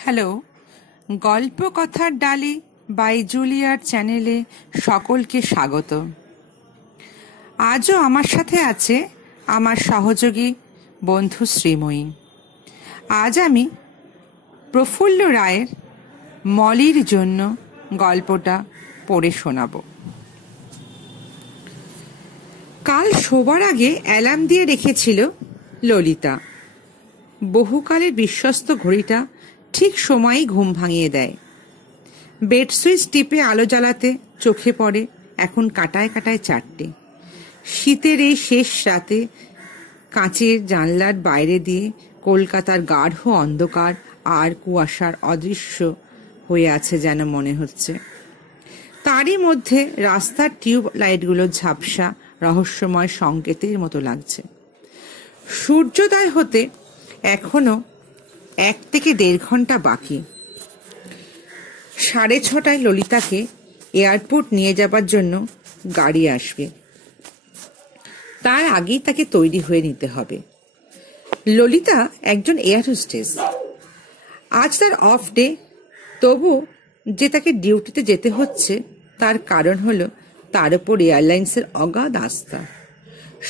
Hello, গল্প কথার ডালি বাই জুলিয়ার চ্যানেলে সকলকে স্বাগত। আজও আমার সাথে আছে আমার সহযোগী বন্ধু শ্রীময়ী। আজ আমি প্রফুল্ল রায়ের মলির জন্য গল্পটা পড়ে শোনাব। কাল শোবার আগে অ্যালার্ম দিয়ে রেখেছিল ললিতা। বহুকালের বিশ্বস্ত ঘড়িটা ঠিক সময়েই ঘুম ভাঙিয়ে দেয়। বেড সুইচ টিপে আলো জ্বালাতে চোখে পড়ে এখন কাটায় কাটায় 4টে। শীতের এই শেষ রাতে কাঁচের জানলার বাইরে দিয়ে কলকাতার গাঢ় অন্ধকার আর কুয়াশার অদৃশ্য হয়ে আছে যেন মনে হচ্ছে। তারই মধ্যে রাস্তার টিউব লাইটগুলো ঝাপসা রহস্যময় সংকেতের মতো লাগছে। সূর্যোদয় হতে এখনো 1 থেকে 1.5 ঘন্টা বাকি। 6:30টায় ললিতাকে এয়ারপোর্ট নিয়ে যাবার জন্য গাড়ি আসবে। তার আগেই তাকে তৈরি হয়ে নিতে হবে। ললিতা একজন এয়ার হোস্টেস। আজ তার অফ ডে, তবু যে তাকে ডিউটিতে যেতে হচ্ছে তার কারণ হলো তার উপর এয়ারলাইন্সের অগাধ আস্থা।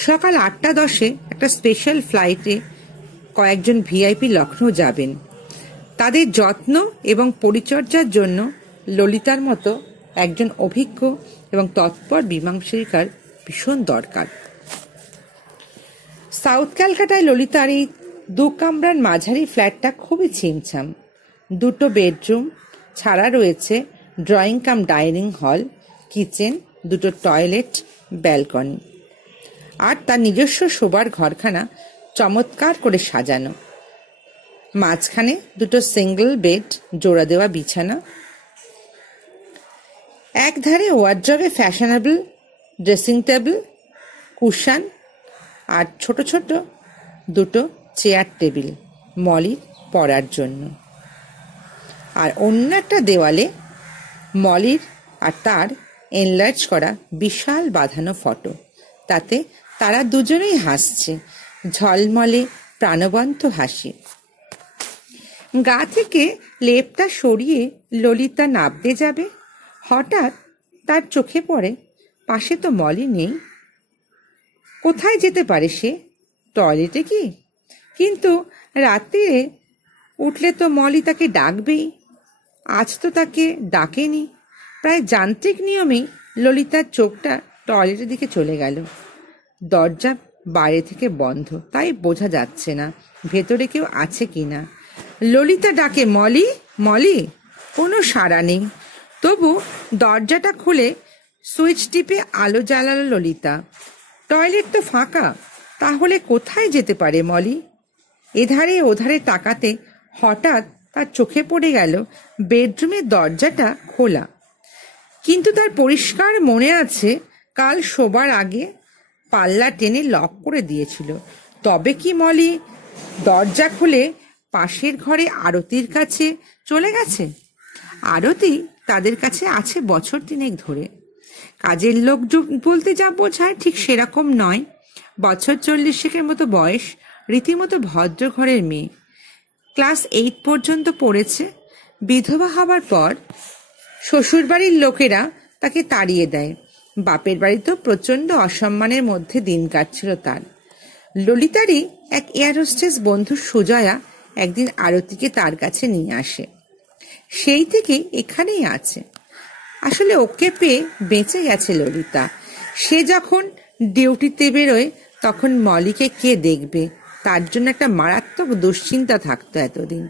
সকাল 8:10-এ একটা স্পেশাল ফ্লাইটে কয়েকজন ভিআইপি লখনৌ যাবেন। তাদের যত্ন এবং পরিচর্যার জন্য ললিতার মতো একজন অভিজ্ঞ এবং তৎপর মীমাংসিকার ভীষণ দরকার। সাউথ ক্যালকাটায় ললিতার এই 2 কামরার মাঝারি ফ্ল্যাটটা খুবই ছিমছাম। 2টো বেডরুম ছাড়া রয়েছে drawing cum dining hall, kitchen, 2টো টয়লেট, ব্যালকনি, আর তার নিজস্ব শোবার ঘরখানা চমৎকার করে সাজানো। মাঝখানে 2টো সিঙ্গল বেড, জোড়া দেওয়া বিছানা, একধারে ওয়ার্ড্রবে ফ্যাশনেবল ড্রেসিং টেবিল, কুশন আর ছোট ছোট 2টো চেয়ার টেবিল মলির পড়ার জন্য। আর অন্য একটা দেওয়ালে মলির আর তার এনলার্জ করা বিশাল বাঁধানো ফটো। তাতে তারা দুজনেই হাসছে, ঝলমলে প্রাণবন্ত হাসি। গা থেকে লেপটা সরিয়ে ললিতা নাবতে যাবে, হঠাৎ তার চোখে পড়ে পাশে তো মলি নেই। কোথায় যেতে পারে সে? টয়লেটে কি? কিন্তু রাত্রিরে উঠলে তো মলি তাকে ডাকবেই। আজ তো তাকে ডাকেনি। প্রায় যান্ত্রিক নিয়মেই ললিতার চোখটা টয়লেটের দিকে চলে গেল। দরজা বাইরে থেকে বন্ধ, তাই বোঝা যাচ্ছে না ভেতরে কেউ আছে কিনা। ললিতা ডাকে, মলি মলি, কোনো সাড়া নেই। তবু দরজাটা খুলে সুইচ টিপে আলো জ্বালালো ললিতা। টয়লেট তো ফাঁকা, তাহলে কোথায় যেতে পারে মলি? এধারে ওধারে তাকাতে হঠাৎ তার চোখে পড়ে গেল বেডরুমের দরজাটা খোলা। কিন্তু তার পরিষ্কার মনে আছে কাল শোবার আগে পাল্লা টেনে লক করে দিয়েছিল। তবে কি মলি দরজা খুলে পাশের ঘরে আরতির কাছে চলে গেছে? আরতি তাদের কাছে আছে বছর 3 ধরে। কাজের লোক বলতে যা বোঝায় ঠিক সেরকম নয়। বছর 40-এর মতো বয়স, রীতিমতো ভদ্র ঘরের মেয়ে। ক্লাস 8 পর্যন্ত পড়েছে। বিধবা হবার পর শ্বশুরবাড়ির লোকেরা তাকে তাড়িয়ে দেয়। বাপের বাড়িতেও প্রচন্ড অসম্মানের মধ্যে দিন কাটছিল তার। ললিতারই এক এয়ার হোস্টেস বন্ধু সুজয়া একদিন আরতিকে তার কাছে নিয়ে আসে। সেই থেকে এখানেই আছে। আসলে ওকে পেয়ে বেঁচে গেছে ললিতা। সে যখন ডিউটিতে বেরোয় তখন মলিকে কে দেখবে, তার জন্য একটা মারাত্মক দুশ্চিন্তা থাকতো এতদিন।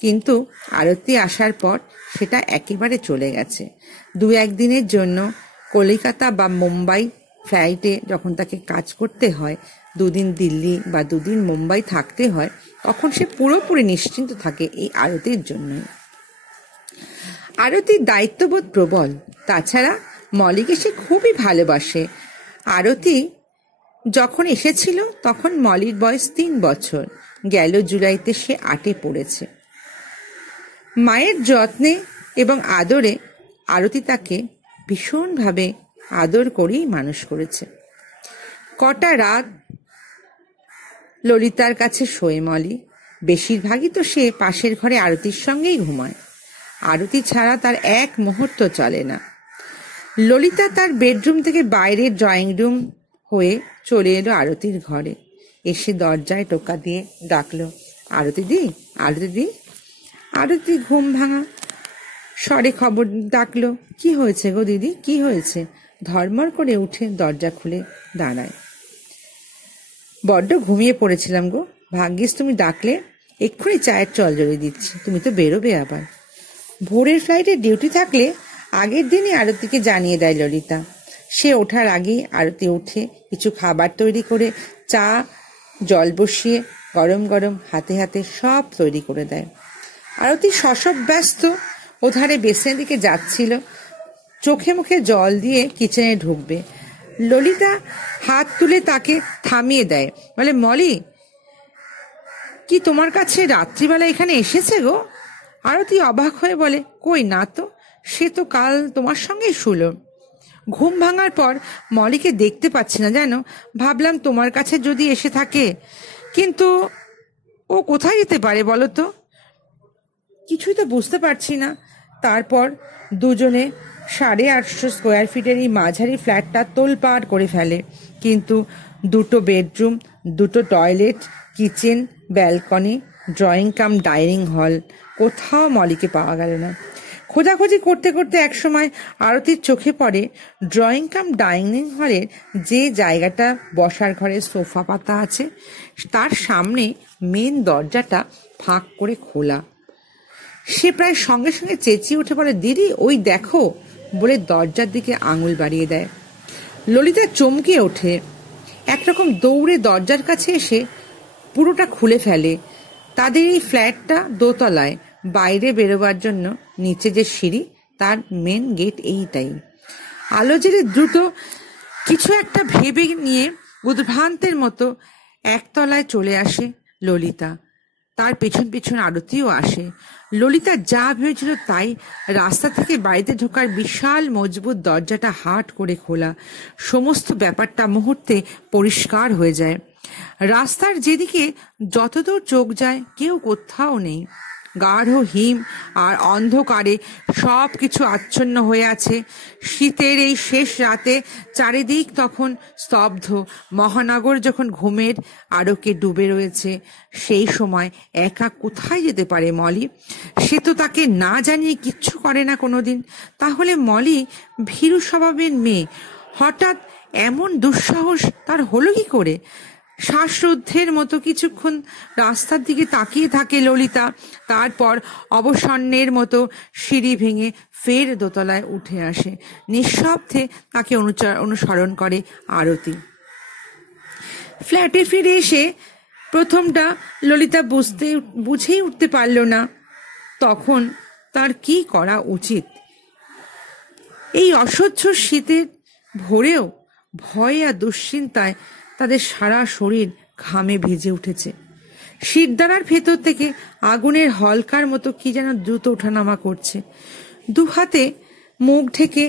কিন্তু আরতি আসার পর সেটা একেবারে চলে গেছে। 2-1 দিনের জন্য কলকাতা বা মুম্বাই ফ্লাইটে যখন তাকে কাজ করতে হয়, 2 দিন দিল্লি বা 2 দিন মুম্বাই থাকতে হয়, তখন সে পুরোপুরি নিশ্চিন্ত থাকে এই আরতির জন্যই। আরতির দায়িত্ববোধ প্রবল। তাছাড়া মলিকে সে খুবই ভালোবাসে। আরতি যখন এসেছিল তখন মলির বয়স 3 বছর। গেল জুলাইতে সে 8-এ পড়েছে। মায়ের যত্নে এবং আদরে আরতি তাকে ভীষণভাবে আদর করেই মানুষ করেছে। কটা রাত ললিতার কাছে শোয় মলি। বেশিরভাগই তো সে পাশের ঘরে আরতির সঙ্গেই ঘুমায়। আরতি ছাড়া তার এক মুহূর্ত চলে না। ললিতা তার বেডরুম থেকে বাইরের ড্রয়িং রুম হয়ে চলে এলো আরতির ঘরে। এসে দরজায় টোকা দিয়ে ডাকলো, আরতি দি, আরতি দি। আরতি ঘুম ভাঙা স্বরে খবর ডাকলো, কি হয়েছে গো দিদি, কি হয়েছে? ধর্মর করে উঠে দরজা খুলে দাঁড়ায়। বড্ড ঘুমিয়ে পড়েছিলাম গো, ভাগ্যিস তুমি ডাকলে, এক্ষুনি চায়ের জল জ্বলিয়ে দিচ্ছি, তুমি তো বেরোবে আবার। ভোরের ফ্লাইটে ডিউটি থাকলে আগের দিনই আরতিকে জানিয়ে দেয় ললিতা। সে ওঠার আগেই আরতি উঠে কিছু খাবার তৈরি করে চা জল বসিয়ে গরম গরম হাতে হাতে সব তৈরি করে দেয়। আরতি সসব ব্যস্ত ওধারে বেসিনের দিকে যাচ্ছিল, চোখে মুখে জল দিয়ে কিচেনে ঢুকবে। ললিতা হাত তুলে তাকে থামিয়ে দেয়, বলে, মলি, কি তোমার কাছে রাত্রিবেলা এখানে এসেছে গো? আরতি অবাক হয়ে বলে, কই না তো, সে তো কাল তোমার সঙ্গেই শুলো। ঘুম ভাঙার পর মলিকে দেখতে পাচ্ছি না জানো, ভাবলাম তোমার কাছে যদি এসে থাকে, কিন্তু ও কোথায় যেতে পারে বলো তো? কিছুই তো বুঝতে পারছি না। তারপর দুজনে 850 স্কোয়ার ফিটের এই মাঝারি ফ্ল্যাটটা তোলপাড় করে ফেলে, কিন্তু 2টো বেডরুম, 2টো toilet, kitchen, balcony, drawing cum dining hall, কোথাও মলিকে পাওয়া গেল না। খোঁজাখুঁজি করতে করতে একসময় আরতির চোখে পড়ে ড্রয়িং কাম ডাইনিং হলের যে জায়গাটা বসার ঘরে সোফা পাতা আছে, তার সামনে মেন দরজাটা ফাঁক করে খোলা। সে প্রায় সঙ্গে সঙ্গে চেঁচিয়ে উঠে বলে, দিদি ওই দেখো, বলে দরজার দিকে আঙুল বাড়িয়ে দেয়। ললিতা চমকে ওঠে, একরকম দৌড়ে দরজার কাছে এসে পুরোটা খুলে ফেলে। তাদের এই ফ্ল্যাটটা দোতলায়, বাইরে বেরোবার জন্য নিচে যে সিঁড়ি, তার মেন গেট এইটাই। আলো জেলে দ্রুত কিছু একটা ভেবে নিয়ে উদ্ভ্রান্তের মতো একতলায় চলে আসে ললিতা। তার পেছন পেছন আরতিও আসে। ললিতা যা ভেবেছিল তাই, রাস্তা থেকে বাড়িতে ঢোকার বিশাল মজবুত দরজাটা হাট করে খোলা। সমস্ত ব্যাপারটা মুহূর্তে পরিষ্কার হয়ে যায়। রাস্তার যেদিকে যতদূর চোখ যায় কেউ কোথাও নেই। গাঢ় হিম আর অন্ধকারে সব কিছু আচ্ছন্ন হয়ে আছে। শীতের এই শেষ রাতে চারিদিক তখন স্তব্ধ। মহানগর যখন ঘুমের আলোকে ডুবে রয়েছে, সেই সময় একা কোথায় যেতে পারে মলি? সে তো তাকে না জানিয়ে কিচ্ছু করে না কোনোদিন। তাহলে মলি ভীরু স্বভাবের মেয়ে, হঠাৎ এমন দুঃসাহস তার হলো কি করে? শ্বাসরুদ্ধের মতো কিছুক্ষণ রাস্তার দিকে তাকিয়ে থাকে ললিতা। তারপর অবসন্নের মতো সিঁড়ি ভেঙে ফের দোতলায় উঠে আসে। নিঃশব্দে তাকে অনুসরণ করে আরতি। ফ্ল্যাটে ফিরে এসে প্রথমটা ললিতা বুঝেই উঠতে পারল না তখন তার কি করা উচিত। এই অসহ্য শীতের ভোরেও ভয় আর দুশ্চিন্তায় তাদের সারা শরীর ঘামে ভিজে উঠেছে। শিরদাঁড়ার ভেতর থেকে আগুনের হলকার মতো কি যেন দ্রুত ওঠানামা করছে। দু হাতে মুখ ঢেকে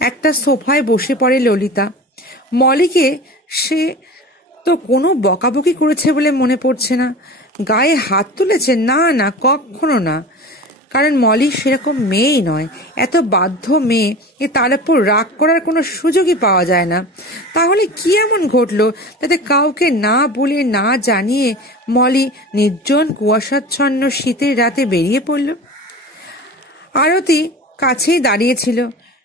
একটা সোফায় বসে পড়ে ললিতা। মলিকে সে তো কোনো বকাবকি করেছে বলে মনে পড়ছে না। গায়ে হাত তুলেছে? না না, কখনো না। কারণ মলি সেরকম মেয়েই নয়, এত বাধ্য মেয়ে, তার উপর রাগ করার কোনো সুযোগই পাওয়া যায় না। তাহলে কি এমন ঘটলো তাতে কাউকে না বলে না জানিয়ে মলি নির্জন কুয়াশাচ্ছন্ন শীতের রাতে বেরিয়ে পড়ল? আরতি কাছেই দাঁড়িয়েছিল।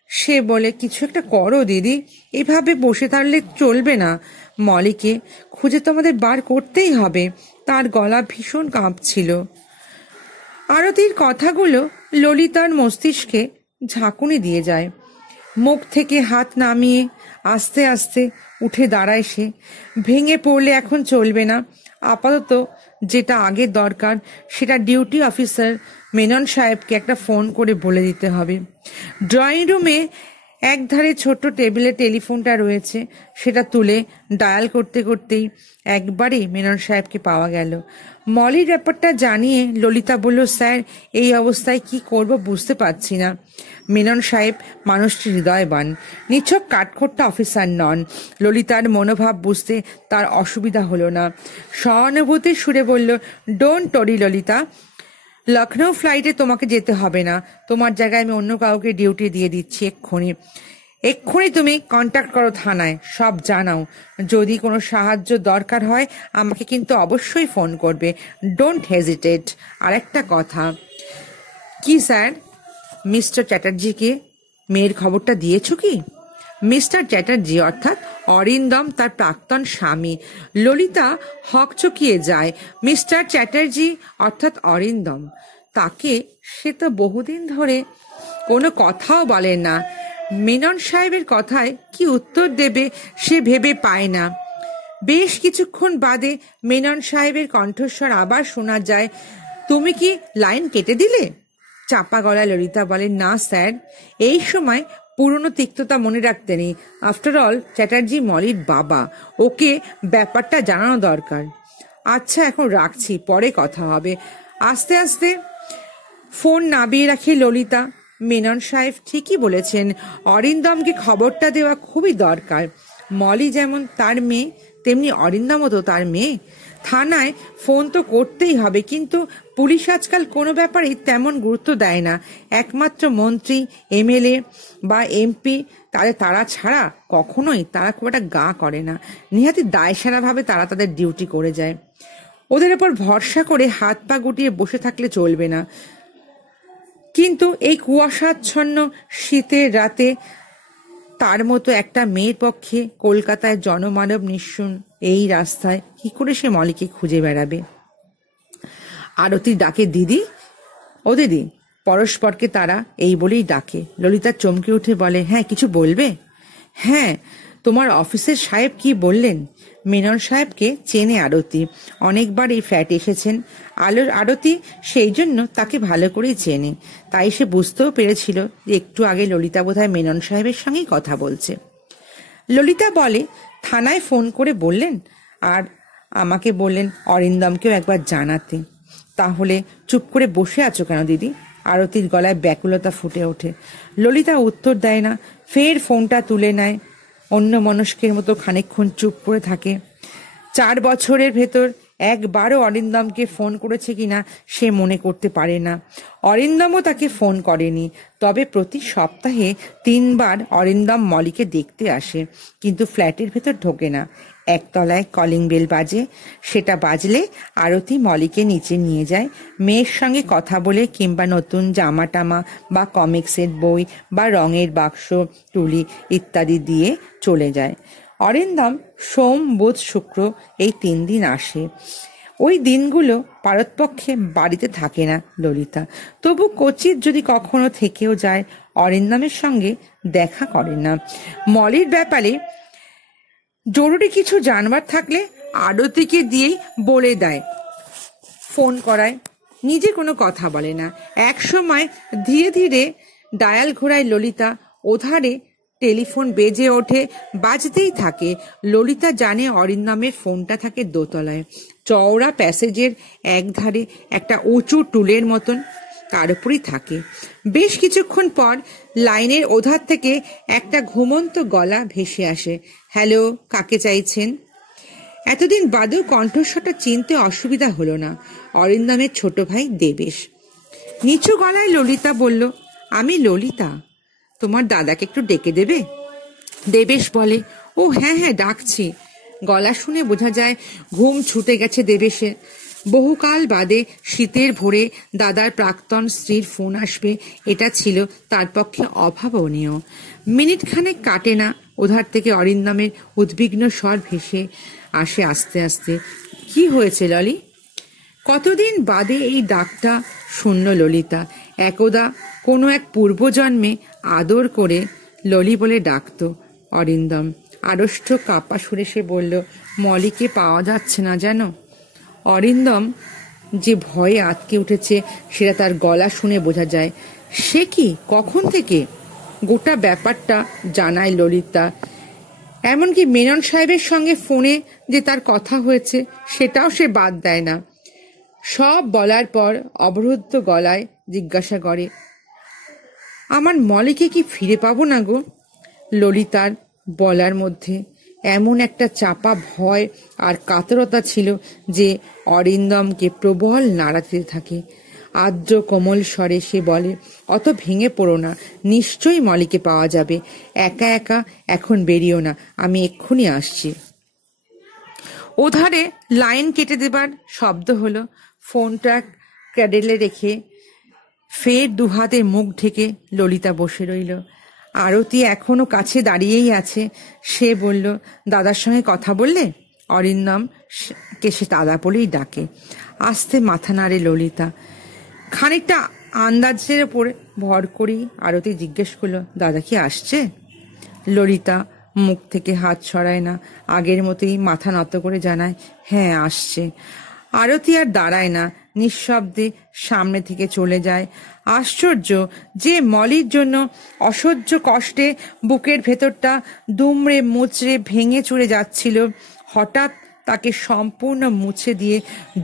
সে বলে, কিছু একটা করো দিদি, এভাবে বসে থাকলে চলবে না। মলিকে খুঁজে তোমাদের বার করতেই হবে। তার গলা ভীষণ কাঁপছিল। আরতির কথাগুলো ললিতার মস্তিষ্কে ঝাঁকুনি দিয়ে যায়। মুখ থেকে হাত নামিয়ে আস্তে আস্তে উঠে দাঁড়ায় সে। ভেঙে পড়লে এখন চলবে না। আপাতত যেটা আগে দরকার সেটা ডিউটি অফিসার মেনন সাহেবকে একটা ফোন করে বলে দিতে হবে। ড্রয়িং রুমে একধারে ছোট্ট টেবিলে টেলিফোনটা রয়েছে, সেটা তুলে ডায়াল করতে করতেই একবারে মেনন সাহেবকে পাওয়া গেল। মলির ব্যাপারটা জানিয়ে ললিতা বলল, স্যার এই অবস্থায় কি করব বুঝতে পারছি না। মেনন সাহেব মানুষটি হৃদয়বান, নিছক কাঠখোট্টা অফিসার নন। ললিতার মনোভাব বুঝতে তার অসুবিধা হলো না। সহানুভূতির সুরে বলল, ডোন্ট টরি ললিতা, লখনৌ ফ্লাইটে তোমাকে যেতে হবে না। তোমার জায়গায় আমি অন্য কাউকে ডিউটি দিয়ে দিচ্ছি। এক্ষুনি তুমি কন্ট্যাক্ট করো থানায়, সব জানাও। যদি কোনো সাহায্য দরকার হয় আমাকে কিন্তু অবশ্যই ফোন করবে। Don't hesitate. আর একটা কথা। কি স্যার? মিস্টার চ্যাটার্জিকে মেয়ের খবরটা দিয়েছো কি? মিস্টার চ্যাটার্জি অর্থাৎ অরিন্দম তার প্রাক্তন স্বামী। ললিতা হকচকিয়ে যায়। মিস্টার চ্যাটার্জি অর্থাৎ অরিন্দম, তাকে সে তো বহুদিন ধরে কোনো কথাও বলে না। মেনন সাহেবের কথায় কি উত্তর দেবে সে ভেবে পায় না। বেশ কিছুক্ষণ বাদে মেনন সাহেবের কণ্ঠস্বর আবার শোনা যায়, তুমি কি লাইন কেটে দিলে? চাপা গলায় ললিতা বলে, না স্যার। এই সময় পুরনো তিক্ততা মনে রাখতে নেই। আফটার অল চ্যাটার্জি মলির বাবা, ওকে ব্যাপারটা জানানো দরকার। আচ্ছা এখন রাখছি, পরে কথা হবে। আস্তে আস্তে ফোন নামিয়ে রাখে ললিতা। মেনন সাহেব ঠিকই বলেছেন, অরিন্দমকে খবরটা দেওয়া খুবই দরকার। মলি যেমন তার মেয়ে, তেমনি অরিন্দমও তো তার মেয়ে। থানায় ফোন তো করতেই হবে, কিন্তু পুলিশ আজকাল কোনো ব্যাপারেই তেমন গুরুত্ব দেয় না। একমাত্র মন্ত্রী, এমএলএ বা এমপি, তারা ছাড়া কখনোই তারা খুব একটা গা করে না। নিহাতি দায়সারাভাবে তারা তাদের ডিউটি করে যায়। ওদের ওপর ভরসা করে হাত পা গুটিয়ে বসে থাকলে চলবে না। কিন্তু এই কুয়াশাচ্ছন্ন শীতের রাতে তার মতো একটা মেয়ের পক্ষে কলকাতায় জনমানব নিঃশুন এই রাস্তায় কি করে সে মলিকে খুঁজে বেড়াবে? আরতির ডাকে দিদি, ও দিদি। পরস্পরকে তারা এই বলেই ডাকে। ললিতা চমকে উঠে বলে, হ্যাঁ কিছু বলবে? হ্যাঁ, তোমার অফিসের সাহেব কি বললেন? মেনন সাহেবকে চেনে আরতি, অনেকবার এই ফ্ল্যাটে এসেছেন। আরতি সেই জন্য তাকে ভালো করেই চেনে। তাই সে বুঝতেও পেরেছিল যে একটু আগে ললিতা বোধহয় মেনন সাহেবের সঙ্গেই কথা বলছে। ললিতা বলে, থানায় ফোন করে বললেন, আর আমাকে বললেন অরিন্দমকেও একবার জানাতে। তাহলে চুপ করে বসে আছো কেন দিদি? আরতির গলায় ব্যাকুলতা ফুটে ওঠে। ললিতা উত্তর দেয় না, ফের ফোনটা তুলে নেয়। অন্য মনস্কের মতো খানিকক্ষণ চুপ করে থাকে। 4 বছরের ভেতর একবারও অরিন্দমকে ফোন করেছে কিনা সে মনে করতে পারে না। অরিন্দমও তাকে ফোন করেনি। তবে প্রতি সপ্তাহে 3 বার অরিন্দম মলিকে দেখতে আসে, কিন্তু ফ্ল্যাটের ভেতর ঢোকে না। একতলায় কলিং বেল বাজে। সেটা বাজলে আরতি মলিকে নিচে নিয়ে যায়। মেয়ের সঙ্গে কথা বলে কিংবা নতুন জামা টামা বা কমিক্সের বই বা রঙের বাক্স, তুলি ইত্যাদি দিয়ে চলে যায়। অরিন্দম সোম, বুধ, শুক্র এই 3 দিন আসে। ওই দিনগুলো পারতপক্ষে বাড়িতে থাকে না ললিতা। তবু কচিত যদি কখনো থেকেও যায়, অরিন্দমের সঙ্গে দেখা করে না। মলির ব্যাপারে জরুরি কিছু জানবার থাকলে আরতিকে দিয়েই বলে দেয়, ফোন করায়। নিজে কোনো কথা বলে না। এক সময় ধীরে ধীরে ডায়াল ঘোরায় ললিতা। ওধারে টেলিফোন বেজে ওঠে, বাজতেই থাকে। ললিতা জানে অরিন্দমের ফোনটা থাকে দোতলায়, চওড়া প্যাসেজের একধারে একটা উঁচু টুলের মতন, তার উপরই থাকে। বেশ কিছুক্ষণ পর লাইনের ওধার থেকে একটা ঘুমন্ত গলা ভেসে আসে। হ্যালো, কাকে চাইছেন? এতদিন বাদেও কণ্ঠস্বরটা চিনতে অসুবিধা হলো না। অরিন্দমের ছোট ভাই দেবেশ। নিচু গলায় ললিতা বলল, আমি ললিতা, তোমার দাদাকে একটু ডেকে দেবে? দেবেশ বলে, ও হ্যাঁ হ্যাঁ ডাকছি। গলা শুনে বোঝা যায় ঘুম ছুটে গেছে দেবেশের। বহুকাল বাদে শীতের ভোরে দাদার প্রাক্তন স্ত্রীর ফোন আসবে, এটা ছিল তার পক্ষে অভাবনীয়। মিনিট খানেক কাটে না, ওধার থেকে অরিন্দমের উদ্বিগ্ন স্বর ভেসে আসে আস্তে আস্তে। কি হয়েছে ললি? কতদিন বাদে এই ডাকটা শুনল ললিতা। একদা কোনো এক পূর্বজন্মে আদর করে ললি বলে ডাকত অরিন্দম। আড়ষ্ট কাপা সুরে সে বলল, মলিকে পাওয়া যাচ্ছে না যেন। অরিন্দম যে ভয়ে আটকে উঠেছে সেটা তার গলা শুনে বোঝা যায়। সে কি, কখন থেকে? গোটা ব্যাপারটা জানায় ললিতা। এমনকি মেনন সাহেবের সঙ্গে ফোনে যে তার কথা হয়েছে সেটাও সে বাদ দেয় না। সব বলার পর অবরুদ্ধ গলায় জিজ্ঞাসা করে, আমার মলিকে কি ফিরে পাবো না গো? ললিতার বলার মধ্যে এমন একটা চাপা ভয় আর কাতরতা ছিল যে অরিন্দমকে প্রবল নাড়াতে থাকে। আর্দ্র কোমল স্বরে সে বলে, অত ভেঙে পড়ো না, নিশ্চয়ই মলিকে পাওয়া যাবে। একা একা এখন বেরিও না, আমি এক্ষুনি আসছি। ওধারে লাইন কেটে দেবার শব্দ হলো। ফোনটা ক্যাডেলে রেখে ফের দুহাতে মুখ ঢেকে ললিতা বসে রইল। আরতি এখনো কাছে দাঁড়িয়েই আছে। সে বলল, দাদার সঙ্গে কথা বললে? অরিন্দমকে সে দাদা বলেই ডাকে। আস্তে মাথা নাড়ে ললিতা। খানিকটা আন্দাজের ওপর ভর করেই আরতি জিজ্ঞেস করলো, দাদা কি আসছে? ললিতা মুখ থেকে হাত সরায় না, আগের মতোই মাথা নত করে জানায়, হ্যাঁ আসছে। আরতি আর দাঁড়ায় না, নিঃশব্দে সামনে থেকে চলে যায়। আশ্চর্য যে মলির জন্য অসহ্য কষ্টে বুকের ভেতরটা দুমড়ে মুচড়ে ভেঙে চুরে যাচ্ছিল, হঠাৎ তাকে সম্পূর্ণ মুছে দিয়ে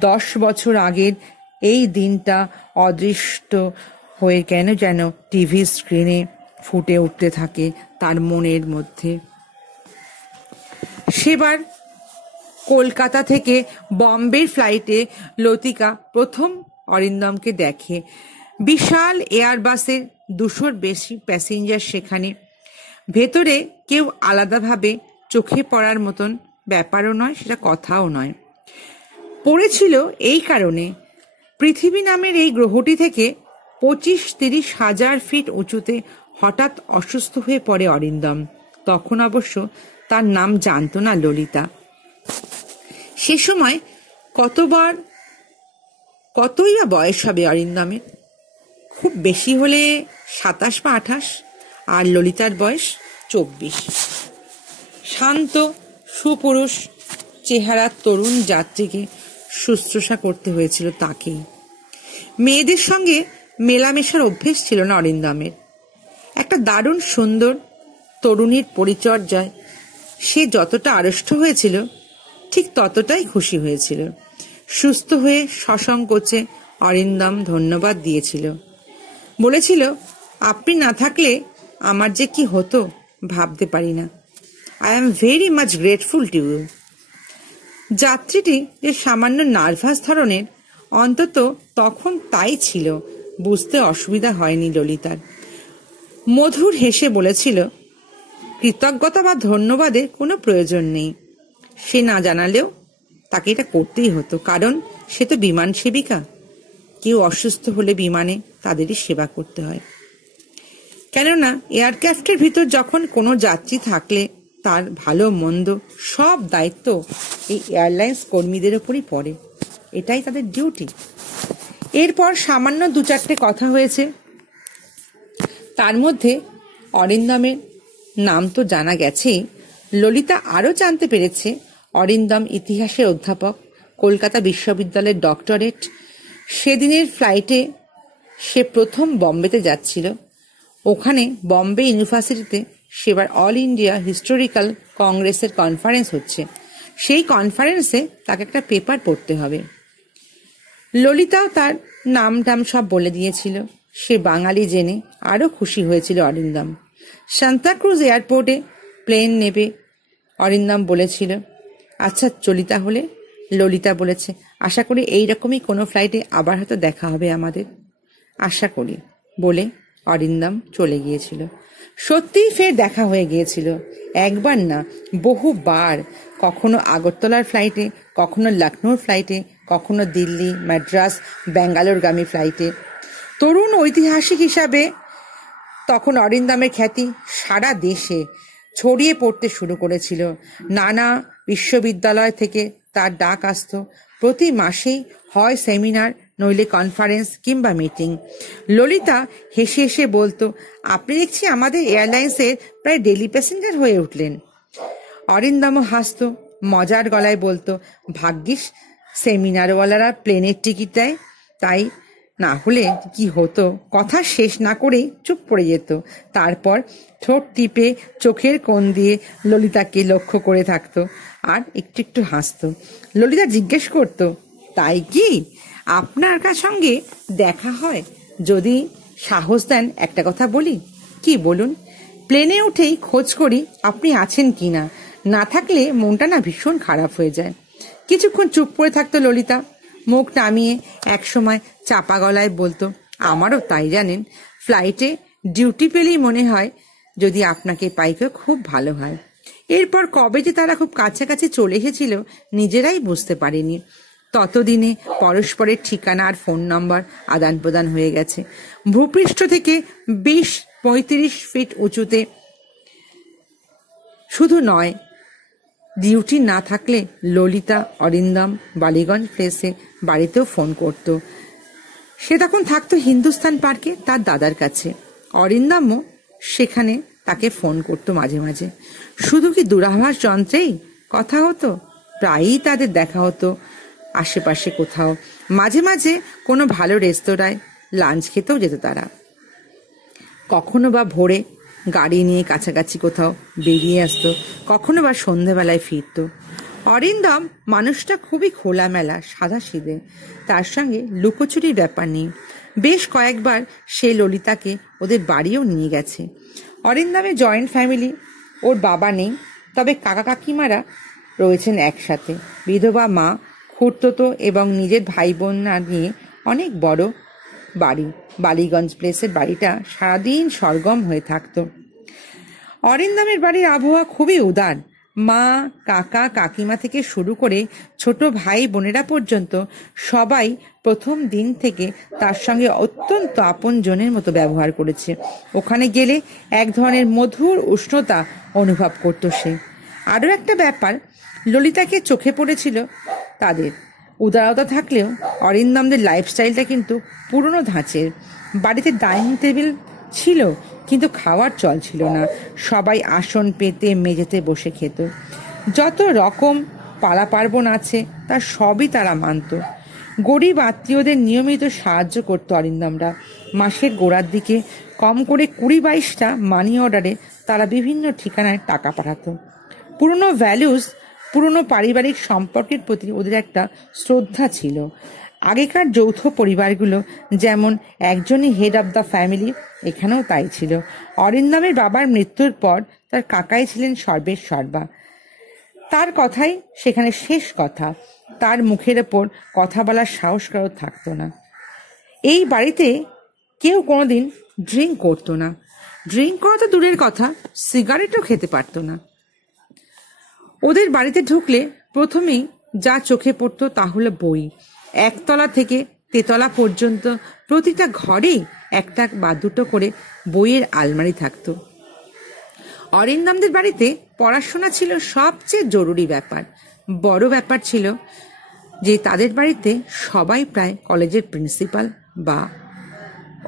10 বছর আগের এই দিনটা অদৃষ্ট হয়ে কেন যেন টিভি স্ক্রিনে ফুটে উঠতে থাকে তার মনের মধ্যে। সেবার কলকাতা থেকে বম্বের ফ্লাইটে লতিকা প্রথম অরিন্দমকে দেখে। বিশাল এয়ারবাসের 200-র বেশি প্যাসেঞ্জার সেখানে। ভেতরে কেউ আলাদাভাবে চোখে পড়ার মতন ব্যাপারও নয়, সেটা কথাও নয়। পড়েছিল এই কারণে, পৃথিবী নামের এই গ্রহটি থেকে 25-30 হাজার ফিট উঁচুতে হঠাৎ অসুস্থ হয়ে পড়ে অরিন্দম। তখন অবশ্য তার নাম জানত না ললিতা। সে সময় কতই বা বয়স হবে অরিন্দমের? খুব বেশি হলে 27 বা 28, আর ললিতার বয়স 24। শান্ত সুপুরুষ চেহারার তরুণ যাত্রীকে শুশ্রূষা করতে হয়েছিল তাকেই। মেয়েদের সঙ্গে মেলামেশার অভ্যেস ছিল না অরিন্দমের। একটা দারুণ সুন্দর তরুণীর পরিচর্যায় সে যতটা আড়ষ্ট হয়েছিল ঠিক ততটাই খুশি হয়েছিল। সুস্থ হয়ে সসংকোচে অরিন্দম ধন্যবাদ দিয়েছিল। বলেছিল, আপনি না থাকলে আমার যে কি হতো ভাবতে পারি না। I am very much grateful to you. যাত্রীটি যে সামান্য নার্ভাস ধরনের, অন্তত তখন তাই ছিল, বুঝতে অসুবিধা হয়নি ললিতার। মধুর হেসে বলেছিল, কৃতজ্ঞতা বা ধন্যবাদের কোনো প্রয়োজন নেই। সে না জানালেও তাকে এটা করতেই হতো, কারণ সে তো বিমান সেবিকা। কেউ অসুস্থ হলে বিমানে তাদেরই সেবা করতে হয়। কেননা এয়ারক্রাফটের ভিতর যখন কোনো যাত্রী থাকলে তার ভালো মন্দ সব দায়িত্ব এই এয়ারলাইন্স কর্মীদের উপরই পড়ে। এটাই তাদের ডিউটি। এরপর সামান্য 2-4টে কথা হয়েছে। তার মধ্যে অরিন্দমের নাম তো জানা গেছেই। ললিতা আরও জানতে পেরেছে অরিন্দম ইতিহাসের অধ্যাপক, কলকাতা বিশ্ববিদ্যালয়ের ডক্টরেট। সেদিনের ফ্লাইটে সে প্রথম বম্বেতে যাচ্ছিল। ওখানে বম্বে ইউনিভার্সিটিতে সেবার অল ইন্ডিয়া হিস্টোরিক্যাল কংগ্রেসের কনফারেন্স হচ্ছে। সেই কনফারেন্সে তাকে একটা পেপার পড়তে হবে। ললিতাও তার নাম টাম সব বলে দিয়েছিল। সে বাঙালি জেনে আরও খুশি হয়েছিল অরিন্দম। সান্তাক্রুজ এয়ারপোর্টে প্লেন নেবে অরিন্দম বলেছিল। আচ্ছা চলি তাহলে। ললিতা বলেছে, আশা করি এইরকমই কোনো ফ্লাইটে আবার হয়তো দেখা হবে আমাদের। আশা করি বলে অরিন্দম চলে গিয়েছিল। সত্যিই ফের দেখা হয়ে গিয়েছিল। একবার না, বহুবার। কখনো আগরতলার ফ্লাইটে, কখনো লখনৌর ফ্লাইটে, কখনো দিল্লি, মাদ্রাস, ব্যাঙ্গালোরগামী ফ্লাইটে। তরুণ ঐতিহাসিক হিসাবে তখন অরিন্দমের খ্যাতি সারা দেশে ছড়িয়ে পড়তে শুরু করেছিল। নানা বিশ্ববিদ্যালয় থেকে তার ডাক আসত। প্রতি মাসেই হয় সেমিনার, নইলে কনফারেন্স কিংবা মিটিং। ললিতা হেসে হেসে বলতো, আপনি দেখছি আমাদের এয়ারলাইন্সের প্রায় ডেলি প্যাসেঞ্জার হয়ে উঠলেন। অরিন্দমও হাসত, মজার গলায় বলতো, ভাগ্যিস সেমিনারওয়ালারা প্লেনের টিকিট দেয়, তাই না হলে কি হতো, কথা শেষ না করে চুপ পড়ে যেত। তারপর ঠোঁট টিপে চোখের কোণ দিয়ে ললিতাকে লক্ষ্য করে থাকতো আর একটু একটু হাসতো। ললিতা জিজ্ঞেস করতো, তাই কি আপনার সঙ্গে দেখা হয়? যদি সাহস দেন একটা কথা বলি। কি বলুন? প্লেনে উঠেই খোঁজ করি আপনি আছেন কিনা, না থাকলে মনটা না ভীষণ খারাপ হয়ে যায়। কিছুক্ষণ চুপ করে থাকতো ললিতা, মুখ নামিয়ে একসময় চাপা গলায় বলতো, আমারও তাই জানেন, ফ্লাইটে ডিউটি পেলেই মনে হয় যদি আপনাকে পাই খুব ভালো হয়। এরপর কবে যে তারা খুব কাছাকাছি চলে এসেছিল নিজেরাই বুঝতে পারেনি। ততদিনে পরস্পরের ঠিকানা আর ফোন নাম্বার আদান প্রদান হয়ে গেছে। ভূপৃষ্ঠ থেকে 20-35 ফিট উঁচুতে। শুধু নয়, ডিউটি না থাকলে ললিতা অরিন্দম বালিগঞ্জ প্লেসে বাড়িতেও ফোন করত। সে তখন থাকতো হিন্দুস্তান পার্কে তার দাদার কাছে। অরিন্দমও সেখানে তাকে ফোন করতো মাঝে মাঝে। শুধু কি দূরাভাষ যন্ত্রেই কথা হতো? প্রায়ই তাদের দেখা হতো আশেপাশে কোথাও। মাঝে মাঝে কোনো ভালো রেস্তোরাঁয় লাঞ্চ খেতেও যেত তারা। কখনো বা ভোরে গাড়ি নিয়ে কাছাকাছি কোথাও বেরিয়ে আসতো, কখনো বা সন্ধেবেলায় ফিরত। অরিন্দম মানুষটা খুবই খোলামেলা, সাদাসিধে, তার সঙ্গে লুকোচুরির ব্যাপার নেই। বেশ কয়েকবার সে ললিতাকে ওদের বাড়িও নিয়ে গেছে। অরিন্দমের জয়েন্ট ফ্যামিলি, ওর বাবা নেই, তবে কাকা কাকিমারা রয়েছেন একসাথে। বিধবা মা, খুড়তো এবং নিজের ভাই বোনরা নিয়ে অনেক বড় বাড়ি। বালিগঞ্জ প্লেসের বাড়িটা সারাদিন সরগম হয়ে থাকতো। অরিন্দমের বাড়ির আবহাওয়া খুবই উদার। মা, কাকা, কাকিমা থেকে শুরু করে ছোট ভাই বোনেরা পর্যন্ত সবাই প্রথম দিন থেকে তার সঙ্গে অত্যন্ত আপনজনের মতো ব্যবহার করেছে। ওখানে গেলে এক ধরনের মধুর উষ্ণতা অনুভব করত সে। আরও একটা ব্যাপার ললিতাকে চোখে পড়েছিল, তাদের উদারতা থাকলেও অরিন্দমদের লাইফস্টাইলটা কিন্তু পুরনো ধাঁচের। বাড়িতে ডাইনিং টেবিল ছিল কিন্তু খাওয়ার চল ছিল না। সবাই আসন পেতে মেঝেতে বসে খেত। যত রকম পালা পার্বণ আছে তার সবই তারা মানত। গরিব আত্মীয়দের নিয়মিত সাহায্য করতো অরিন্দমরা। মাসের গোড়ার দিকে কম করে 20-22টা মানি অর্ডারে তারা বিভিন্ন ঠিকানায় টাকা পাঠাতো। পুরনো ভ্যালুস, পুরনো পারিবারিক সম্পর্কের প্রতি ওদের একটা শ্রদ্ধা ছিল। আগেকার যৌথ পরিবারগুলো যেমন একজনই হেড অব দ্য ফ্যামিলি, এখানেও তাই ছিল। অরিন্দমের বাবার মৃত্যুর পর তার কাকাই ছিলেন সর্বের সর্বা। তার কথাই সেখানে শেষ কথা। তার মুখের ওপর কথা বলার সাহস কারো থাকতো না। এই বাড়িতে কেউ কোনোদিন ড্রিঙ্ক করতো না। ড্রিঙ্ক করা তো দূরের কথা, সিগারেটও খেতে পারতো না। ওদের বাড়িতে ঢুকলে প্রথমেই যা চোখে পড়তো তা হলো বই। একতলা থেকে তেতলা পর্যন্ত প্রতিটা ঘরেই একটা বা দুটো করে বইয়ের আলমারি থাকতো। অরিন্দমদের বাড়িতে পড়াশোনা ছিল সবচেয়ে জরুরি ব্যাপার। বড় ব্যাপার ছিল যে তাদের বাড়িতে সবাই প্রায় কলেজের প্রিন্সিপাল বা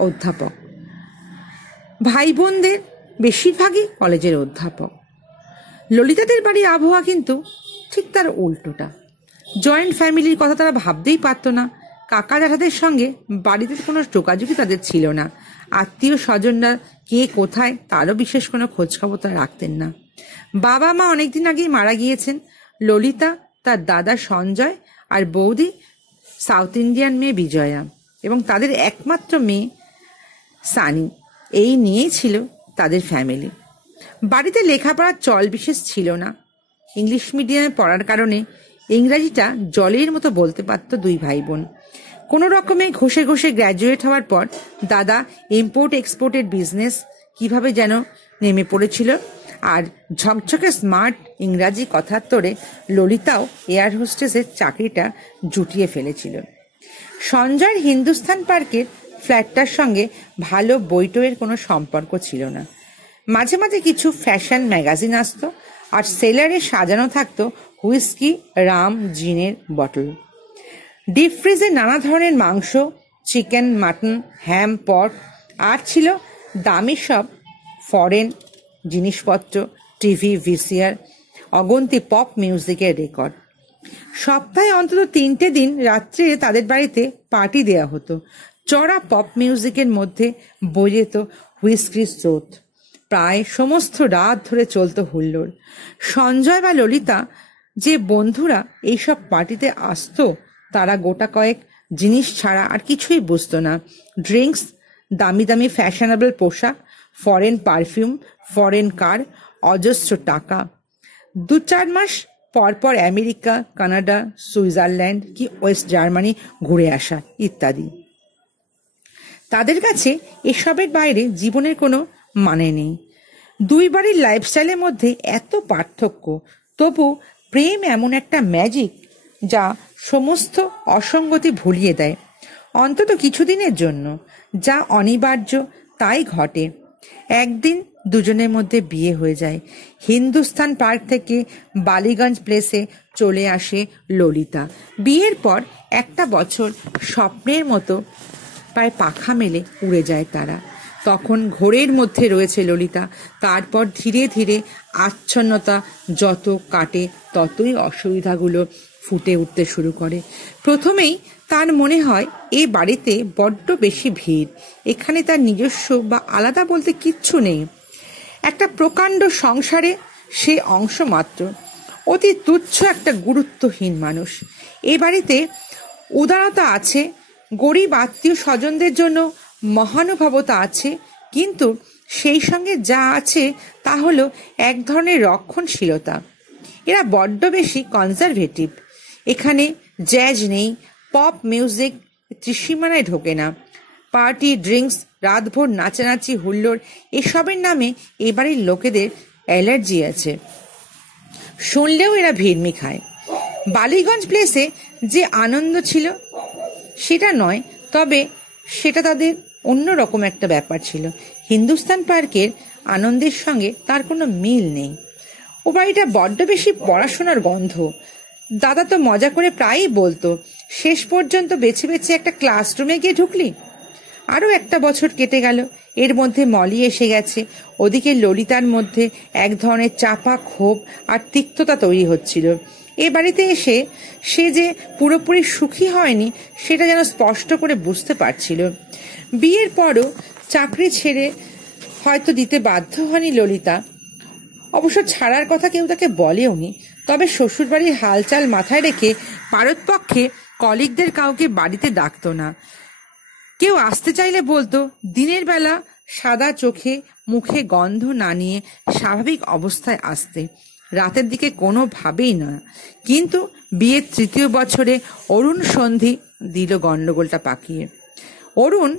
অধ্যাপক। ভাই বোনদের বেশিরভাগই কলেজের অধ্যাপক। ললিতাদের বাড়ির আবহাওয়া কিন্তু ঠিক তার উল্টোটা। জয়েন্ট ফ্যামিলির কথা তারা ভাবতেই পারত না। কাকা জ্যাঠাদের সঙ্গে বাড়িতে কোনো যোগাযোগই তাদের ছিল না। আত্মীয় স্বজনরা কে কোথায় তারও বিশেষ কোনো খোঁজখবর তারা রাখতেন না। বাবা মা অনেকদিন আগেই মারা গিয়েছেন। ললিতা, তার দাদা সঞ্জয় আর বৌদি সাউথ ইন্ডিয়ান মেয়ে বিজয়া এবং তাদের একমাত্র মেয়ে সানি, এই নিয়েই ছিল তাদের ফ্যামিলি। বাড়িতে লেখাপড়ার চল বিশেষ ছিল না। ইংলিশ মিডিয়ামে পড়ার কারণে ইংরাজিটা জলের মতো বলতে পারত দুই ভাই বোন। কোনো রকমে ঘষে ঘষে গ্র্যাজুয়েট হওয়ার পর দাদা ইম্পোর্ট এক্সপোর্টের বিজনেস কিভাবে যেন নেমে পড়েছিল, আর ঝকঝকে স্মার্ট ইংরাজি কথার তোড়ে ললিতাও এয়ার হোস্টেসের চাকরিটা জুটিয়ে ফেলেছিল। সঞ্জয়ের হিন্দুস্তান পার্কের ফ্ল্যাটটার সঙ্গে ভালো বইটইয়ের কোনো সম্পর্ক ছিল না। মাঝে মাঝে কিছু ফ্যাশন ম্যাগাজিন আসতো আর সেলারে সাজানো থাকতো হুইস্কি, রাম, জিনের বটল। ডিপ ফ্রিজে নানা ধরনের মাংস, চিকেন, মাটন, হ্যাম, পর্ক, আর ছিল দামি সব ফরেন জিনিসপত্র, টিভি, ভিসিআর, অগন্তি পপ মিউজিকের রেকর্ড। সপ্তাহে অন্তত 3টে দিন রাত্রে তাদের বাড়িতে পার্টি দেওয়া হতো। চড়া পপ মিউজিকের মধ্যে বয়ে যেত হুইস্কির স্রোত। প্রায় সমস্ত রাত ধরে চলত হুল্লোড়। সঞ্জয় বা ললিতা যে বন্ধুরা এইসব পার্টিতে আসতো তারা গোটা কয়েক জিনিস ছাড়া আর কিছুই বুঝতো না। ড্রিঙ্কস, দামি দামি ফ্যাশনেবল পোশাক, ফরেন পারফিউম, ফরেন কার, অজস্র টাকা, 2-4 মাস পর পর আমেরিকা, কানাডা, সুইজারল্যান্ড কি ওয়েস্ট জার্মানি ঘুরে আসা ইত্যাদি। তাদের কাছে এসবের বাইরে জীবনের কোনো মানে নেই। দুই বাড়ির লাইফস্টাইলের মধ্যে এত পার্থক্য, তবু প্রেম এমন একটা ম্যাজিক যা সমস্ত অসঙ্গতি ভুলিয়ে দেয়, অন্তত কিছুদিনের জন্য। যা অনিবার্য তাই ঘটে। একদিন দুজনের মধ্যে বিয়ে হয়ে যায়। হিন্দুস্তান পার্ক থেকে বালিগঞ্জ প্লেসে চলে আসে ললিতা। বিয়ের পর একটা বছর স্বপ্নের মতো প্রায় পাখা মেলে উড়ে যায় তারা। তখন ঘোরের মধ্যে রয়েছে ললিতা। তারপর ধীরে ধীরে আচ্ছন্নতা যত কাটে ততই অসুবিধাগুলো ফুটে উঠতে শুরু করে। প্রথমেই তার মনে হয় এ বাড়িতে বড্ড বেশি ভিড়, এখানে তার নিজস্ব বা আলাদা বলতে কিচ্ছু নেই। একটা প্রকাণ্ড সংসারে সে অংশ মাত্র, অতি তুচ্ছ একটা গুরুত্বহীন মানুষ। এ বাড়িতে উদারতা আছে, গরিব আত্মীয় স্বজনদের জন্য মহানুভবতা আছে, কিন্তু সেই সঙ্গে যা আছে তা হলো এক ধরনের রক্ষণশীলতা। এরা বড্ড বেশি কনজারভেটিভ। এখানে জ্যাজ নেই, পপ মিউজিক ত্রিসীমানায় ঢোকে না। পার্টি, ড্রিঙ্কস, রাতভর নাচানাচি, হুল্লোড় এসবের নামে এবারের লোকেদের অ্যালার্জি আছে। শুনলেও এরা ভিড়মি খায়। বালিগঞ্জ প্লেসে যে আনন্দ ছিল সেটা নয়, তবে সেটা তাদের অন্যরকম একটা ব্যাপার ছিল। হিন্দুস্তান পার্কের আনন্দের সঙ্গে তার কোনো মিল নেই। ও বাড়িটা বড্ড বেশি পড়াশোনার গন্ধ। দাদা তো মজা করে প্রায়ই বলতো, শেষ পর্যন্ত বেছে বেছে একটা ক্লাসরুমে গিয়ে ঢুকলি। আরও একটা বছর কেটে গেল, এর মধ্যে মলি এসে গেছে। ওদিকে ললিতার মধ্যে এক ধরনের চাপা ক্ষোভ আর তিক্ততা তৈরি হচ্ছিল। এ বাড়িতে এসে সে যে পুরোপুরি সুখী হয়নি সেটা যেন স্পষ্ট করে বুঝতে পারছিল। বিয়ের পরও চাকরি ছেড়ে হয়তো দিতে বাধ্য হয়নি ললিতা, অবশ্য ছাড়ার কথা কেউ তাকে বলেওনি। তবে শ্বশুরবাড়ির হালচাল মাথায় রেখে পারতপক্ষে কলিগদের কাউকে বাড়িতে ডাকতো না। কেউ আসতে চাইলে বলতো দিনের বেলা সাদা চোখে, মুখে গন্ধ না নিয়ে স্বাভাবিক অবস্থায় আসতে, রাতের দিকে কোনোভাবেই না। কিন্তু বিয়ের 3য় বছরে অরুণ সন্ধি দিল গন্ডগোলটা পাকিয়ে। অরুণ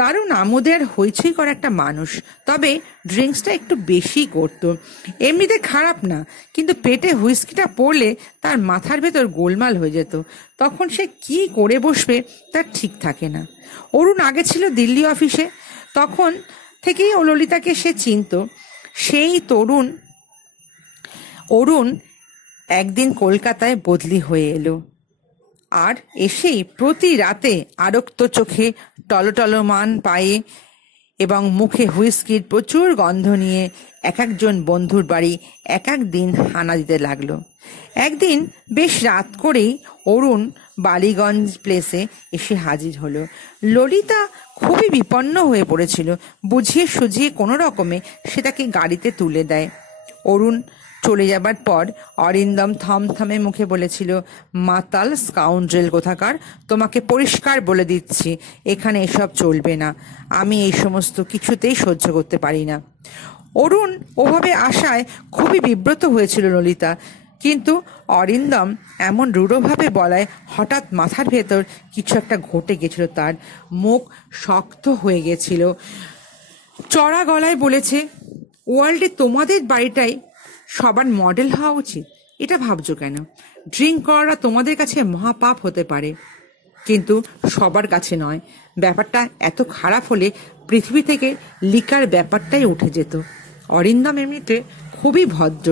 দারুণ আমোদে আর হইচই করা একটা মানুষ, তবে ড্রিঙ্কসটা একটু বেশি করতো। এমনিতে খারাপ না, কিন্তু পেটে হুইস্কিটা পড়লে তার মাথার ভেতর গোলমাল হয়ে যেত। তখন সে কি করে বসবে তার ঠিক থাকে না। অরুণ আগে ছিল দিল্লি অফিসে, তখন থেকেই ও ললিতাকে সে চিনত। সেই তরুণ অরুণ একদিন কলকাতায় বদলি হয়ে এলো, আর এসেই প্রতি রাতে আরক্ত চোখে, টলটলমান পায়ে এবং মুখে হুইস্কির প্রচুর গন্ধ নিয়ে এক একজন বন্ধুর বাড়ি এক এক দিন হানা দিতে লাগলো। একদিন বেশ রাত করেই অরুণ বালিগঞ্জ প্লেসে এসে হাজির হলো। ললিতা খুবই বিপন্ন হয়ে পড়েছিল। বুঝিয়ে সুঝিয়ে কোনো রকমে সে তাকে গাড়িতে তুলে দেয়। অরুণ চলে যাবার পর অরিন্দম থমথমে মুখে বলেছিল, মাতাল স্কাউন্ড্রেল কোথাকার, তোমাকে পরিষ্কার বলে দিচ্ছি এখানে এসব চলবে না। আমি এই সমস্ত কিছুতেই সহ্য করতে পারি না। অরুণ ওভাবে আসায় খুবই বিব্রত হয়েছিল ললিতা, কিন্তু অরিন্দম এমন রূঢ়ভাবে বলায় হঠাৎ মাথার ভেতর কিছু একটা ঘটে গেছিল। তার মুখ শক্ত হয়ে গেছিল। চড়া গলায় বলেছে, ওয়ার্ল্ডে তোমাদের বাড়িটাই সবার মডেল হওয়া উচিত। এটা ভাবছো কেন? ড্রিঙ্ক করাটা তোমাদের কাছে মহাপাপ হতে পারে, কিন্তু সবার কাছে নয়। ব্যাপারটা এত খারাপ হলে পৃথিবী থেকে লিকার ব্যাপারটাই উঠে যেত। অরিন্দম এমনিতে খুবই ভদ্র,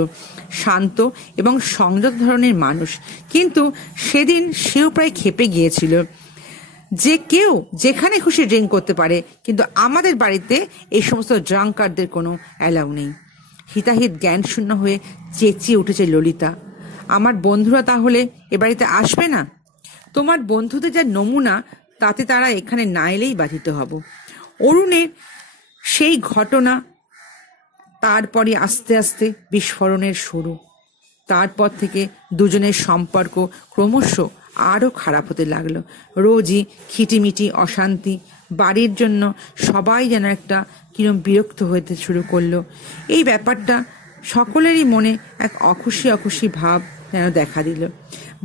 শান্ত এবং সংযত ধরনের মানুষ, কিন্তু সেদিন সেও প্রায় ক্ষেপে গিয়েছিল। যে কেউ যেখানে খুশি ড্রিঙ্ক করতে পারে, কিন্তু আমাদের বাড়িতে এই সমস্ত ড্রাঙ্কারদের কোনো অ্যালাউ নেই। হিতাহিত জ্ঞান শূন্য হয়ে চেঁচিয়ে উঠেছে ললিতা, আমার বন্ধুরা তাহলে এ বাড়িতে আসবে না? তোমার বন্ধুদের যা নমুনা তাতে তারা এখানে না এলেই বাধিত হব। অরুণের সেই ঘটনা, তারপরে আস্তে আস্তে বিস্ফোরণের শুরু। তারপর থেকে দুজনের সম্পর্ক ক্রমশ আরও খারাপ হতে লাগলো। রোজই খিটিমিটি অশান্তি, বাড়ির জন্য সবাই যেন একটা কিরম বিরক্ত হতে শুরু করলো। এই ব্যাপারটা সকলেরই মনে এক অখুশি অখুশি ভাব যেন দেখা দিল।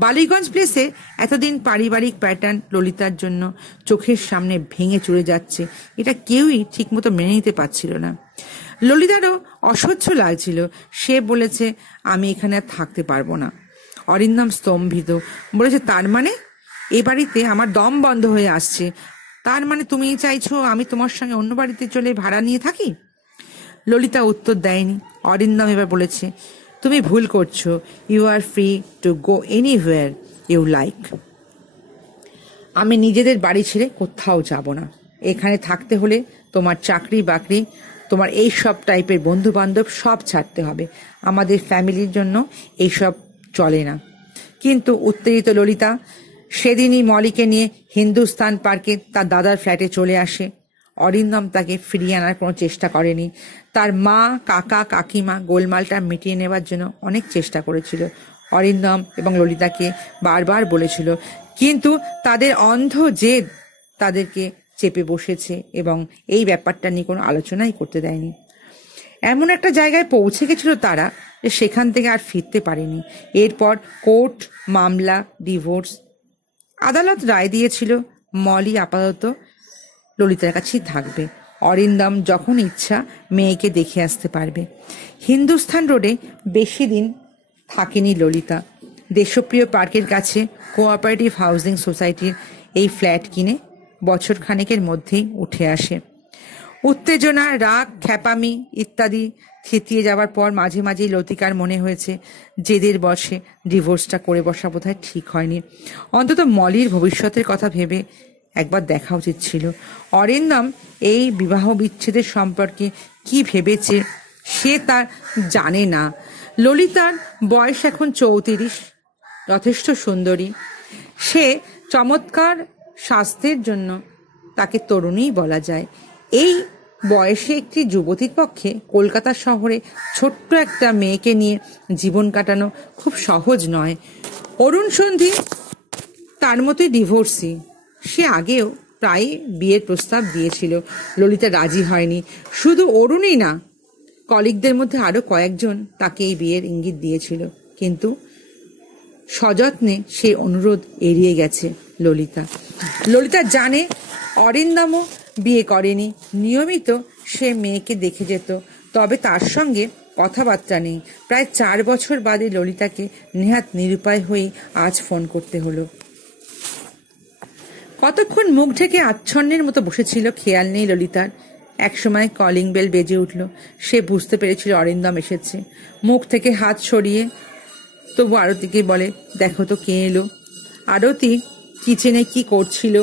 বালিগঞ্জ প্লেসে এতদিন পারিবারিক প্যাটার্ন ললিতার জন্য চোখের সামনে ভেঙে চলে যাচ্ছে, এটা কেউই ঠিকমতো মেনে নিতে পারছিল না। ললিতারও অসহ্য লাগছিল। সে বলেছে, আমি এখানে আর থাকতে পারবো না। অরিন্দম স্তম্ভিত, বলেছে, তার মানে এ বাড়িতে আমার দম বন্ধ হয়ে আসছে? তার মানে তুমি চাইছো আমি তোমার সঙ্গে অন্য বাড়িতে চলে ভাড়া নিয়ে থাকি? ললিতা উত্তর দেয়নি। অরিন্দম এবার বলেছে, তুমি ভুল করছো। You are free to go anywhere you like. আমি নিজেদের বাড়ি ছেড়ে কোথাও যাব না। এখানে থাকতে হলে তোমার চাকরি বাকরি, তোমার এই সব টাইপের বন্ধু বান্ধব সব ছাড়তে হবে। আমাদের ফ্যামিলির জন্য এইসব চলে না। কিন্তু উত্তেজিত ললিতা সেদিনই মলিকে নিয়ে হিন্দুস্তান পার্কে তার দাদার ফ্ল্যাটে চলে আসে। অরিন্দম তাকে ফিরিয়ে আনার কোনো চেষ্টা করেনি। তার মা, কাকা, কাকিমা গোলমালটা মিটিয়ে নেওয়ার জন্য অনেক চেষ্টা করেছিল। অরিন্দম এবং ললিতাকে বারবার বলেছিল, কিন্তু তাদের অন্ধ জেদ তাদেরকে চেপে বসেছে এবং এই ব্যাপারটা নিয়ে কোনো আলোচনাই করতে দেয়নি। এমন একটা জায়গায় পৌঁছে গেছিল তারা যে সেখান থেকে আর ফিরতে পারেনি। এরপর কোর্ট, মামলা, ডিভোর্স। আদালত রায় দিয়েছিল মলি আপাতত ললিতার কাছেই থাকবে। অরিন্দম যখন ইচ্ছা মেয়েকে দেখে আসতে পারবে। হিন্দুস্থান রোডে বেশি দিন থাকেনি ললিতা। দেশপ্রিয় পার্কের কাছে কোঅপারেটিভ হাউজিং সোসাইটির এই ফ্ল্যাট কিনে বছর খানেকের মধ্যেই উঠে আসে। উত্তেজনা, রাগ, খ্যাপামি ইত্যাদি থিতিয়ে যাওয়ার পর মাঝে মাঝেই লতিকার মনে হয়েছে জেদের বসে ডিভোর্সটা করে বসা বোধহয় ঠিক হয়নি। অন্তত মলির ভবিষ্যতের কথা ভেবে একবার দেখা উচিত ছিল। অরিন্দম এই বিবাহ বিচ্ছেদের সম্পর্কে কি ভেবেছে সে তার জানে না। ললিতার বয়স এখন 34, যথেষ্ট সুন্দরী। সে চমৎকার স্বাস্থ্যের জন্য তাকে তরুণীই বলা যায়। এই বয়সে একটি যুবতীর পক্ষে কলকাতা শহরে ছোট্ট একটা মেয়েকে নিয়ে জীবন কাটানো খুব সহজ নয়। অরুণ সন্ধি তার মতোই ডিভোর্সি। সে আগেও প্রায় বিয়ের প্রস্তাব দিয়েছিল, ললিতা রাজি হয়নি। শুধু অরুণই না, কলিগদের মধ্যে আরো কয়েকজন তাকে এই বিয়ের ইঙ্গিত দিয়েছিল, কিন্তু সযত্নে সেই অনুরোধ এড়িয়ে গেছে ললিতা। ললিতা জানে অরিন্দমও বিয়ে করেনি। নিয়মিত সে মেয়েকে দেখে যেত, তবে তার সঙ্গে কথাবার্তা নেই। প্রায় 4 বছর বাদে ললিতাকে নেহাত নিরুপায় হয়ে আজ ফোন করতে হলো। কতক্ষণ মুখ ঢেকে আচ্ছন্নের মতো বসেছিল খেয়াল নেই ললিতার। একসময় কলিং বেল বেজে উঠল। সে বুঝতে পেরেছিল অরিন্দম এসেছে। মুখ থেকে হাত সরিয়ে তবু আরতিকে বলে, দেখো তো কে এলো। আরতি কিচেনে কি করছিল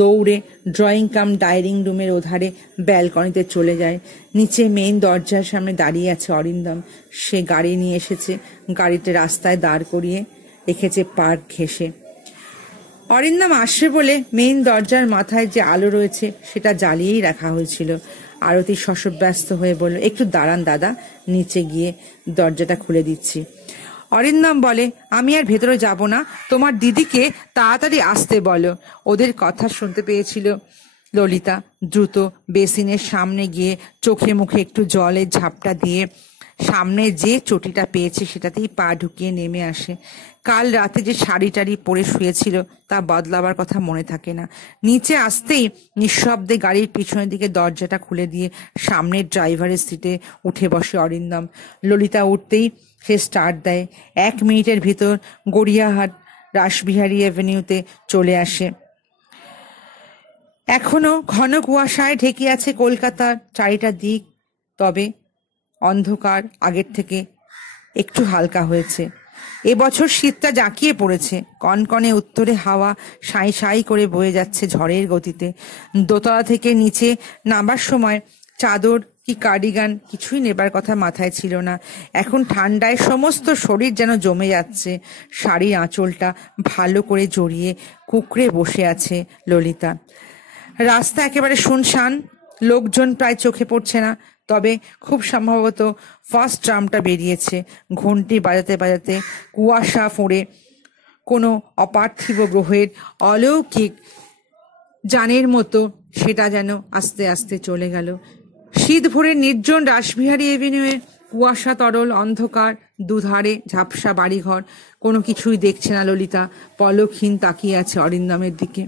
দৌড়ে ড্রয়িং কাম ডাইনিং রুমের ওধারে ব্যালকনিতে চলে যায়। নিচে মেইন দরজার সামনে দাঁড়িয়ে আছে অরিন্দম। সে গাড়ি নিয়ে এসেছে, গাড়িতে রাস্তায় দাঁড় করিয়ে রেখেছে পার্ক ঘেঁষে। অরিন্দম আসবে বলে মেইন দরজার মাথায় যে আলো রয়েছে সেটা জ্বালিয়েই রাখা হয়েছিল। আরতি শশব্যস্ত হয়ে বলল, একটু দাঁড়ান দাদা, নিচে গিয়ে দরজাটা খুলে দিচ্ছি। অরিন্দম বলে, আমি আর ভেতরে যাব না, তোমার দিদিকে তাড়াতাড়ি আসতে বলো। ওদের কথা শুনতে পেয়েছিল ললিতা। দ্রুত বেসিনের সামনে গিয়ে চোখে মুখে একটু জলের ঝাপটা দিয়ে সামনে যে চটিটা পেয়েছে সেটাতেই পা ঢুকিয়ে নেমে আসে। কাল রাতে যে শাড়ি টাড়ি পরে শুয়েছিল তা বদলাবার কথা মনে থাকে না। নিচে আসতেই নিঃশব্দে গাড়ির পিছনের দিকে দরজাটা খুলে দিয়ে সামনের ড্রাইভারের সিটে উঠে বসে অরিন্দম। ললিতা উঠতেই সে স্টার্ট দেয়। 1 মিনিটের ভিতর গড়িয়াহাট রাসবিহারী অ্যাভিনিউতে চলে আসে। এখনো ঘন কুয়াশায় ঢেকে আছে কলকাতার চারিটা দিক, তবে অন্ধকার আগের থেকে একটু হালকা হয়েছে। এবছর শীতটা জাঁকিয়ে পড়েছে। কনকনে উত্তরে হাওয়া সাঁই সাঁই করে বয়ে যাচ্ছে ঝড়ের গতিতে। দোতলা থেকে নিচে নামার সময় চাদর কি কার্ডিগান কিছুই নেবার কথা মাথায় ছিল না। এখন ঠান্ডায় সমস্ত শরীর যেন জমে যাচ্ছে। শাড়ির আঁচলটা ভালো করে জড়িয়ে কুঁকড়ে বসে আছে ললিতা। রাস্তা একেবারে শুনশান, লোকজন প্রায় চোখে পড়ছে না। তবে খুব সম্ভবত ফার্স্ট ট্রামটা বেরিয়েছে। ঘন্টি বাজাতে বাজাতে কুয়াশা ফুঁড়ে কোনো অপার্থিব গ্রহের অলৌকিক যানের মতো সেটা যেন আস্তে আস্তে চলে গেল। শীত ভরে নির্জন রাসবিহারী এভিনিউয়ে কুয়াশা তরল অন্ধকার, দুধারে ঝাপসা বাড়িঘর। কোনো কিছুই দেখছে না ললিতা। পলকহীন তাকিয়ে আছে অরিন্দমের দিকে।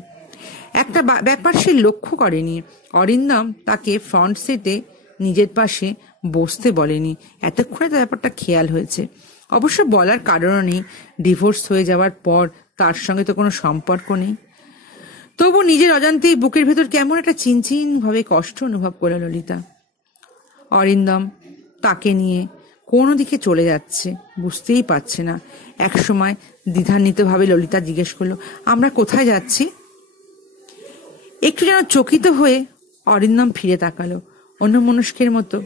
একটা ব্যাপার সে লক্ষ্য করেনি, অরিন্দম তাকে ফ্রন্ট সিটে নিজের পাশে বসতে বলেনি। এতক্ষণে তার ব্যাপারটা খেয়াল হয়েছে। অবশ্য বলার কারণও নেই, ডিভোর্স হয়ে যাওয়ার পর তার সঙ্গে তো কোনো সম্পর্ক নেই। তবু নিজের অজান্তেই বুকের ভেতর কেমন একটা চিনচিন ভাবে কষ্ট অনুভব করল ললিতা। অরিন্দম তাকে নিয়ে কোনো দিকে চলে যাচ্ছে, বুঝতেই পারছে না। একসময় দ্বিধান্বিতভাবে ললিতা জিজ্ঞেস করলো, আমরা কোথায় যাচ্ছি? একটু যেন চকিত হয়ে অরিন্দম ফিরে তাকালো। অন্যমনস্কের মতো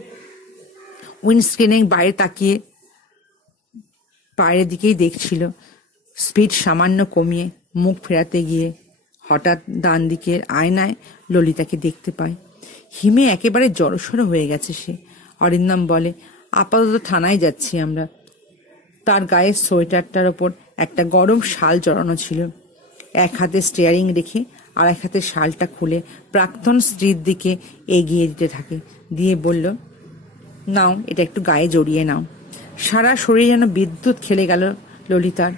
উইন্ডস্ক্রিনে বাইরে তাকিয়ে বাইরের দিকেই দেখছিল। স্পিড সামান্য কমিয়ে মুখ ফেরাতে গিয়ে হঠাৎ ডান দিকের আয়নায় ললিতাকে দেখতে পায়। হিমে একেবারে জড়সড় হয়ে গেছে সে। অরিন্দম বলে, আপাতত থানায় যাচ্ছি আমরা। তার গায়ে সোয়েটারটার ওপর একটা গরম শাল জড়ানো ছিল। এক হাতে স্টিয়ারিং রেখে আর এক হাতে শালটা খুলে প্রাক্তন স্ত্রীর দিকে এগিয়ে দিতে থাকে। দিয়ে বলল, নাও, এটা একটু গায়ে জড়িয়ে নাও। সারা শরীর যেন বিদ্যুৎ খেলে গেল ললিতার।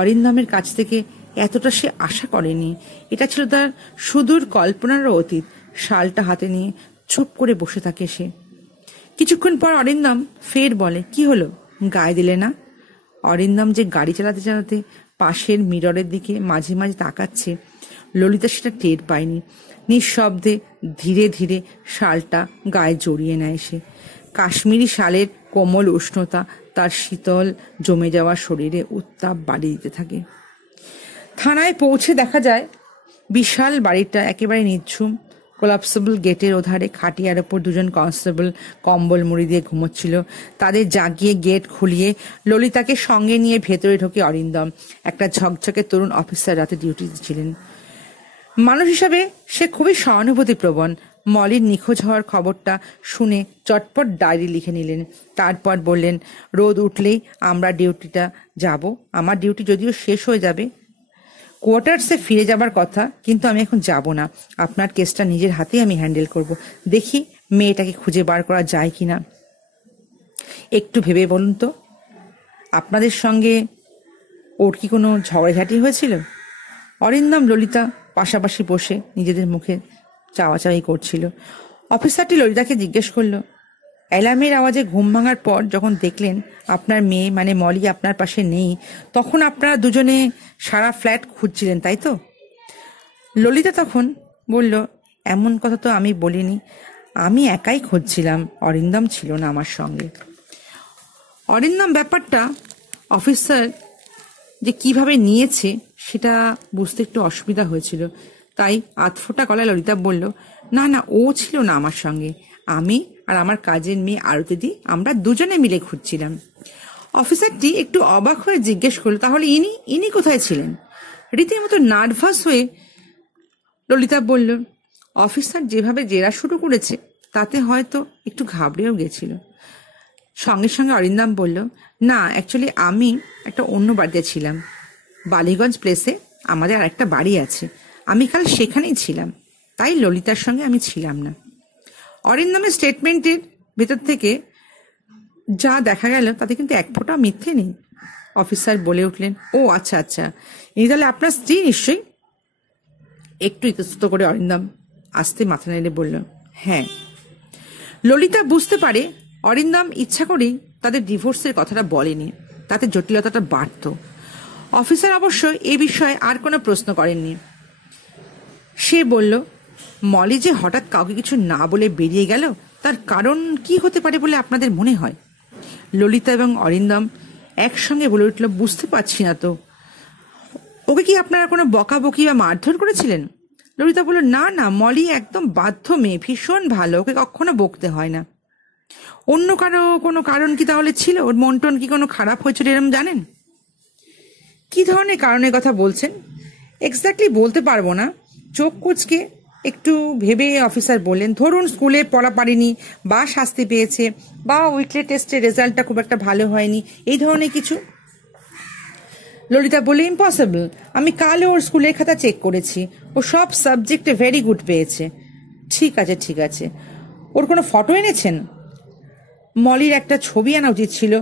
অরিন্দমের কাছ থেকে এতটা সে আশা করেনি। এটা ছিল তার সুদূর কল্পনারও অতীত। শালটা হাতে নিয়ে চুপ করে বসে থাকে সে। কিছুক্ষণ পর অরিন্দম ফের বলে, কি হলো, গায়ে দিলে না? অরিন্দম যে গাড়ি চালাতে চালাতে পাশের মিররের দিকে মাঝে মাঝে তাকাচ্ছে, ললিতা সেটা টের পায়নি। নিঃশব্দে ধীরে ধীরে শালটা গায়ে জড়িয়ে নেয় সে। কাশ্মীরি শালের কোমল উষ্ণতা তার শীতল জমে যাওয়া শরীরে উত্তাপ বাড়িয়ে দিতে থাকে। থানায় পৌঁছে দেখা যায় বিশাল বাড়িটা একেবারে নিঝুম। কোলাপসেবল গেটের ওধারে খাটিয়ার ওপর দুজন কনস্টেবল কম্বল মুড়ি দিয়ে ঘুমোচ্ছিল। তাদের জাগিয়ে গেট খুলিয়ে ললিতাকে সঙ্গে নিয়ে ভেতরে ঢোকে অরিন্দম। একটা ঝকঝকে তরুণ অফিসার রাতে ডিউটিতে ছিলেন। মানুষ হিসাবে সে খুবই সহানুভূতিপ্রবণ। মলির নিখোঁজ হওয়ার খবরটা শুনে চটপট ডায়েরি লিখে নিলেন। তারপর বললেন, রোদ উঠলেই আমরা ডিউটিটা যাব। আমার ডিউটি যদিও শেষ হয়ে যাবে, কোয়ার্টার্সে ফিরে যাবার কথা, কিন্তু আমি এখন যাব না। আপনার কেসটা নিজের হাতেই আমি হ্যান্ডেল করব। দেখি মেয়েটাকে খুঁজে বার করা যায় কিনা। একটু ভেবে বলুন তো, আপনাদের সঙ্গে ওর কি কোনো ঝগড়াঝাটি হয়েছিল? অরিন্দম ললিতা পাশাপাশি বসে নিজেদের মুখে চাওয়াচাওয়ি করছিল। অফিসারটি ললিতাকে জিজ্ঞেস করল, অ্যালার্মের আওয়াজে ঘুম ভাঙার পর যখন দেখলেন আপনার মেয়ে মানে মলি আপনার পাশে নেই, তখন আপনারা দুজনে সারা ফ্ল্যাট খুঁজছিলেন, তাই তো? ললিতা তখন বলল, এমন কথা তো আমি বলিনি, আমি একাই খুঁজছিলাম, অরিন্দম ছিল না আমার সঙ্গে। অরিন্দম ব্যাপারটা অফিসার যে কিভাবে নিয়েছে সেটা বুঝতে একটু অসুবিধা হয়েছিল। তাই আধফোটা গলায় ললিতা বলল, না না, ও ছিল না আমার সঙ্গে, আমি আর আমার কাজের মেয়ে আরতিদি আমরা দুজনে মিলে খুঁজছিলাম। অফিসারটি একটু অবাক হয়ে জিজ্ঞেস করলো, তাহলে ইনি কোথায় ছিলেন? রীতিমতো নার্ভাস হয়ে ললিতা বলল, অফিসার যেভাবে জেরা শুরু করেছে তাতে হয়তো একটু ঘাবড়েও গেছিল। সঙ্গে সঙ্গে অরিন্দম বলল, না, অ্যাকচুয়ালি আমি একটা অন্য বাড়িতে ছিলাম। বালিগঞ্জ প্লেসে আমাদের আর একটা বাড়ি আছে, আমি কাল সেখানেই ছিলাম, তাই ললিতার সঙ্গে আমি ছিলাম না। অরিন্দমের স্টেটমেন্টের ভেতর থেকে যা দেখা গেল তাতে কিন্তু এক ফোঁটা মিথ্যে নেই। অফিসার বলে উঠলেন, ও আচ্ছা আচ্ছা, ইনি তাহলে আপনার স্ত্রী নিশ্চয়ই? একটু ইতস্তত করে অরিন্দম আস্তে মাথা নেড়ে বলল, হ্যাঁ। ললিতা বুঝতে পারে অরিন্দম ইচ্ছা করেই তাদের ডিভোর্সের কথাটা বলেনি, তাতে জটিলতাটা বাড়ত। অফিসার অবশ্য এ বিষয়ে আর কোনো প্রশ্ন করেননি। সে বলল, মলি যে হঠাৎ কাউকে কিছু না বলে বেরিয়ে গেল, তার কারণ কি হতে পারে বলে আপনাদের মনে হয়? ললিতা এবং অরিন্দম একসঙ্গে বলে উঠল, বুঝতে পারছি না তো। ওকে কি আপনারা কোনো বকাবকি বা মারধর করেছিলেন? ললিতা বলল, না না, মলি একদম বাধ্য মেয়ে, ভীষণ ভালো, ওকে কখনো বকতে হয় না। অন্য কোনো কারণ কি তাহলে ছিল? ওর মন টন কি কোনো খারাপ হয়েছিল এরম জানেন? কি ধরনের কারণের কথা বলছেন? এক্স্যাক্টলি বলতে পারবো না। চোখ কুচকে একটু ভেবে অফিসার বললেন, ধরুন স্কুলে পড়া পারেনি, বা শাস্তি পেয়েছে, বা উইকলি টেস্টের রেজাল্টটা খুব একটা ভালো হয়নি, এই ধরনের কিছু। ললিতা বলে, ইম্পসিবল। আমি কাল ওর স্কুলের খাতা চেক করেছি, ও সব সাবজেক্টে ভেরি গুড পেয়েছে। ঠিক আছে ঠিক আছে, ওর কোনো ফটো এনেছেন? মলির একটা ছবি আনা উচিত ছিল,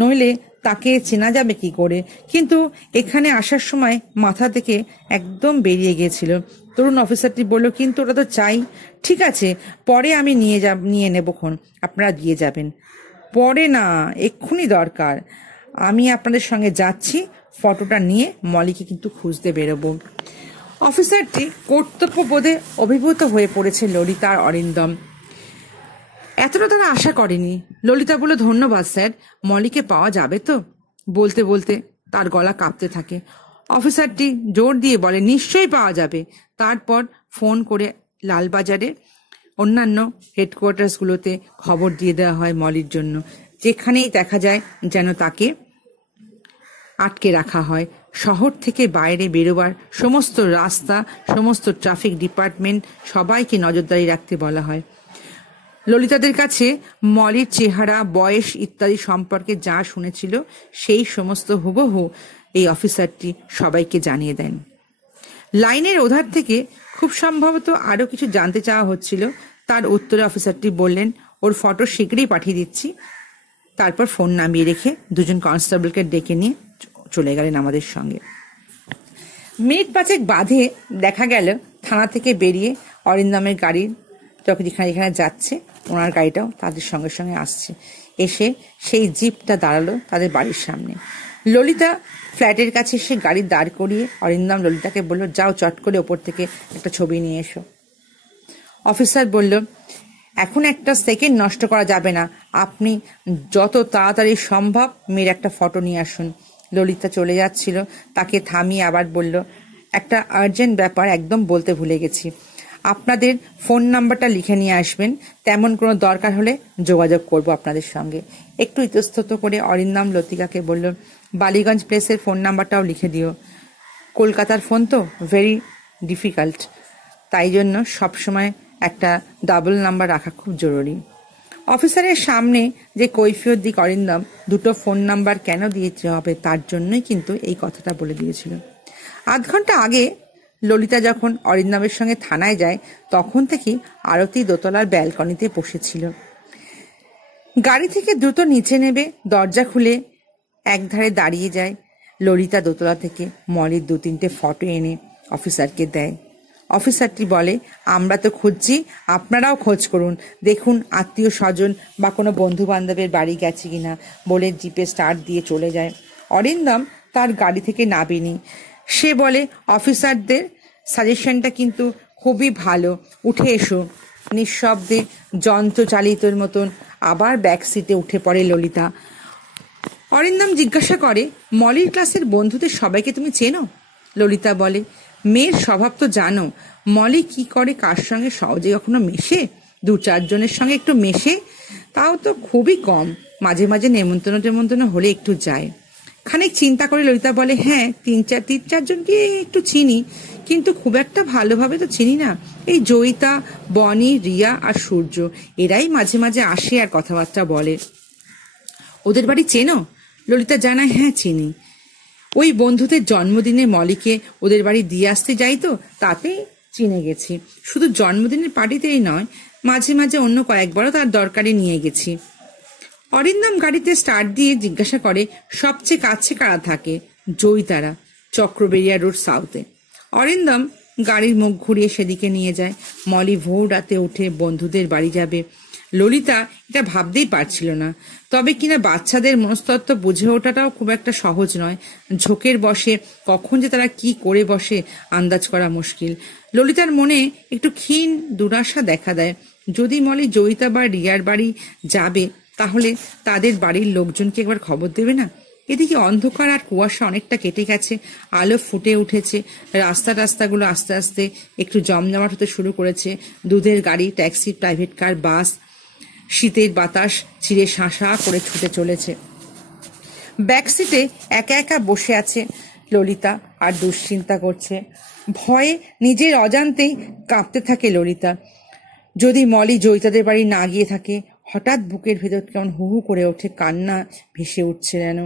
নইলে তাকে চেনা যাবে কি করে। কিন্তু এখানে আসার সময় মাথা থেকে একদম বেরিয়ে গিয়েছিল। তরুণ অফিসারটি বলল, কিন্তু ওটা তো চাই। ঠিক আছে, পরে আমি নিয়ে নেবক্ষণ, আপনারা দিয়ে যাবেন। পরে না, এক্ষুনি দরকার। আমি আপনাদের সঙ্গে যাচ্ছি, ফটোটা নিয়ে মলিকে কিন্তু খুঁজতে বেরোবো। অফিসারটি কর্তব্যবোধে অভিভূত হয়ে পড়েছে ললিতা আর অরিন্দম। এতটা তারা আশা করেনি। ললিতা বলল, ধন্যবাদ স্যার, মলিকে পাওয়া যাবে তো? বলতে বলতে তার গলা কাঁপতে থাকে। অফিসারটি জোর দিয়ে বলে, নিশ্চয়ই পাওয়া যাবে। তারপর ফোন করে লালবাজারে অন্যান্য হেডকোয়ার্টার্সগুলোতে খবর দিয়ে দেওয়া হয় মলির জন্য। যেখানেই দেখা যায় যেন তাকে আটকে রাখা হয়। শহর থেকে বাইরে বেরোবার সমস্ত রাস্তা, সমস্ত ট্রাফিক ডিপার্টমেন্ট সবাইকে নজরদারি রাখতে বলা হয়। ললিতাদের কাছে মলির চেহারা, বয়স ইত্যাদি সম্পর্কে যা শুনেছিল সেই সমস্ত হুবহু এই অফিসারটি সবাইকে জানিয়ে দেন। লাইনের ওধার থেকে খুব সম্ভবত আরও কিছু জানতে চাওয়া হচ্ছিল। তার উত্তরে অফিসারটি বললেন, ওর ফটো শীঘ্রই পাঠিয়ে দিচ্ছি। তারপর ফোন নামিয়ে রেখে দুজন কনস্টেবলকে ডেকে নিয়ে চলে গেলেন আমাদের সঙ্গে। মিনিট পাঁচেক বাদে দেখা গেল থানা থেকে বেরিয়ে অরিন্দমের গাড়ির যেখানে যাচ্ছে ওনার গাড়িটাও তাদের সঙ্গে সঙ্গে আসছে। এসে সেই জিপটা দাঁড়ালো তাদের বাড়ির সামনে। ললিতা ফ্ল্যাটের কাছে এসে গাড়ি দাঁড় করিয়ে অরিন্দম ললিতাকে বলল, যাও চট করে ওপর থেকে একটা ছবি নিয়ে এসো। অফিসার বলল, এখন একটা সেকেন্ড নষ্ট করা যাবে না, আপনি যত তাড়াতাড়ি সম্ভব মেয়ের একটা ফটো নিয়ে আসুন। ললিতা চলে যাচ্ছিল, তাকে থামিয়ে আবার বলল, একটা আর্জেন্ট ব্যাপার একদম বলতে ভুলে গেছি। আপনাদের ফোন নাম্বারটা লিখে নিয়ে আসবেন, তেমন কোনো দরকার হলে যোগাযোগ করব আপনাদের সঙ্গে। একটু ইতস্তত করে অরিন্দম লতিকাকে বলল, বালিগঞ্জ প্লেসের ফোন নাম্বারটাও লিখে দিও। কলকাতার ফোন তো ভেরি ডিফিকাল্ট, তাই জন্য সবসময় একটা ডাবল নাম্বার রাখা খুব জরুরি। অফিসারের সামনে যে কৈফিয়ত দিক অরিন্দম দুটো ফোন নাম্বার কেন দিতে হবে তার জন্যই কিন্তু এই কথাটা বলে দিয়েছিল। আধ ঘন্টা আগে ললিতা যখন অরিন্দমের সঙ্গে থানায় যায় তখন থেকেই আরতি দোতলার ব্যালকনিতে বসেছিল। গাড়ি থেকে দ্রুত নিচে নেবে, দরজা খুলে একধারে দাঁড়িয়ে যায়। ললিতা দোতলা থেকে মলির 2-3টে ফটো এনে অফিসারকে দেয়। অফিসারটি বলে, আমরা তো খুঁজছি, আপনারাও খোঁজ করুন, দেখুন আত্মীয় স্বজন বা কোনো বন্ধু বান্ধবের বাড়ি গেছে কিনা, বলে জিপে স্টার্ট দিয়ে চলে যায়। অরিন্দম তার গাড়ি থেকে নামেনি। সে বলে, অফিসারদের সাজেশনটা কিন্তু খুবই ভালো, উঠে এসো। নিঃশব্দে যন্ত্রচালিতর মতন আবার ব্যাক সিটে উঠে পড়ে ললিতা। অরিন্দম জিজ্ঞাসা করে, মলির ক্লাসের বন্ধুদের সবাইকে তুমি চেনো? ললিতা বলে, মেয়ের স্বভাব তো জানো, মলি কি করে, কার সঙ্গে সহজে কখনো মেশে? 2-4 জনের সঙ্গে একটু মেশে, তাও তো খুবই কম। মাঝে মাঝে নেমন্তন্ন হলে একটু যায়। খানিক চিন্তা করে ললিতা বলে, হ্যাঁ 3-4 জনকে একটু চিনি, কিন্তু খুব একটা ভালোভাবে তো চিনি না। এই জয়িতা, বনি, রিয়া আর সূর্য, এরাই মাঝে মাঝে আসে আর কথাবার্তা বলে। ওদের বাড়ি চেনো? ললিতা জানায়, হ্যাঁ চিনি। ওই বন্ধুদের জন্মদিনে মলিকে ওদের বাড়ি দিয়ে আসতে যাই তো, তাতে চিনে গেছি। শুধু জন্মদিনের পার্টিতেই নয়, মাঝে মাঝে অন্য কয়েকবারও তার দরকারে নিয়ে গেছি। অরিন্দম গাড়িতে স্টার্ট দিয়ে জিজ্ঞাসা করে, সবচেয়ে কাছে কারা থাকে? জয়িতারা, চক্রবেরিয়া রোড সাউথে। অরিন্দম গাড়ির মুখ ঘুরিয়ে সেদিকে নিয়ে যায়। মলি ভোর রাতে উঠে বন্ধুদের বাড়ি যাবে। ললিতা এটা ভাবতেই পারছিল না। তবে কিনা বাচ্চাদের মনস্তত্ত্ব বুঝে ওঠাটাও খুব একটা সহজ নয়। ঝোঁকের বসে কখন যে তারা কি করে বসে আন্দাজ করা মুশকিল। ললিতার মনে একটু ক্ষীণ দুরাশা দেখা দেয়। যদি মলি জয়িতা বা রিয়ার বাড়ি যাবে, তাহলে তাদের বাড়ির লোকজনকে একবার খবর দেবে না? এদিকে অন্ধকার আর কুয়াশা অনেকটা কেটে গেছে, আলো ফুটে উঠেছে। রাস্তাগুলো আস্তে আস্তে একটু জমজমাট হতে শুরু করেছে। দুধের গাড়ি, ট্যাক্সি, প্রাইভেট কার, বাস, শীতের বাতাস চিরে শাঁসা করে ছুটে চলেছে। ব্যাকসিটে একা একা বসে আছে ললিতা আর দুশ্চিন্তা করছে। ভয়ে নিজের অজান্তেই কাঁপতে থাকে ললিতা। যদি মলি জয়িতাদের বাড়ি না গিয়ে থাকে। হঠাৎ বুকের ভেতর কেমন হু হু করে ওঠে, কান্না ভেসে উঠছে যেন।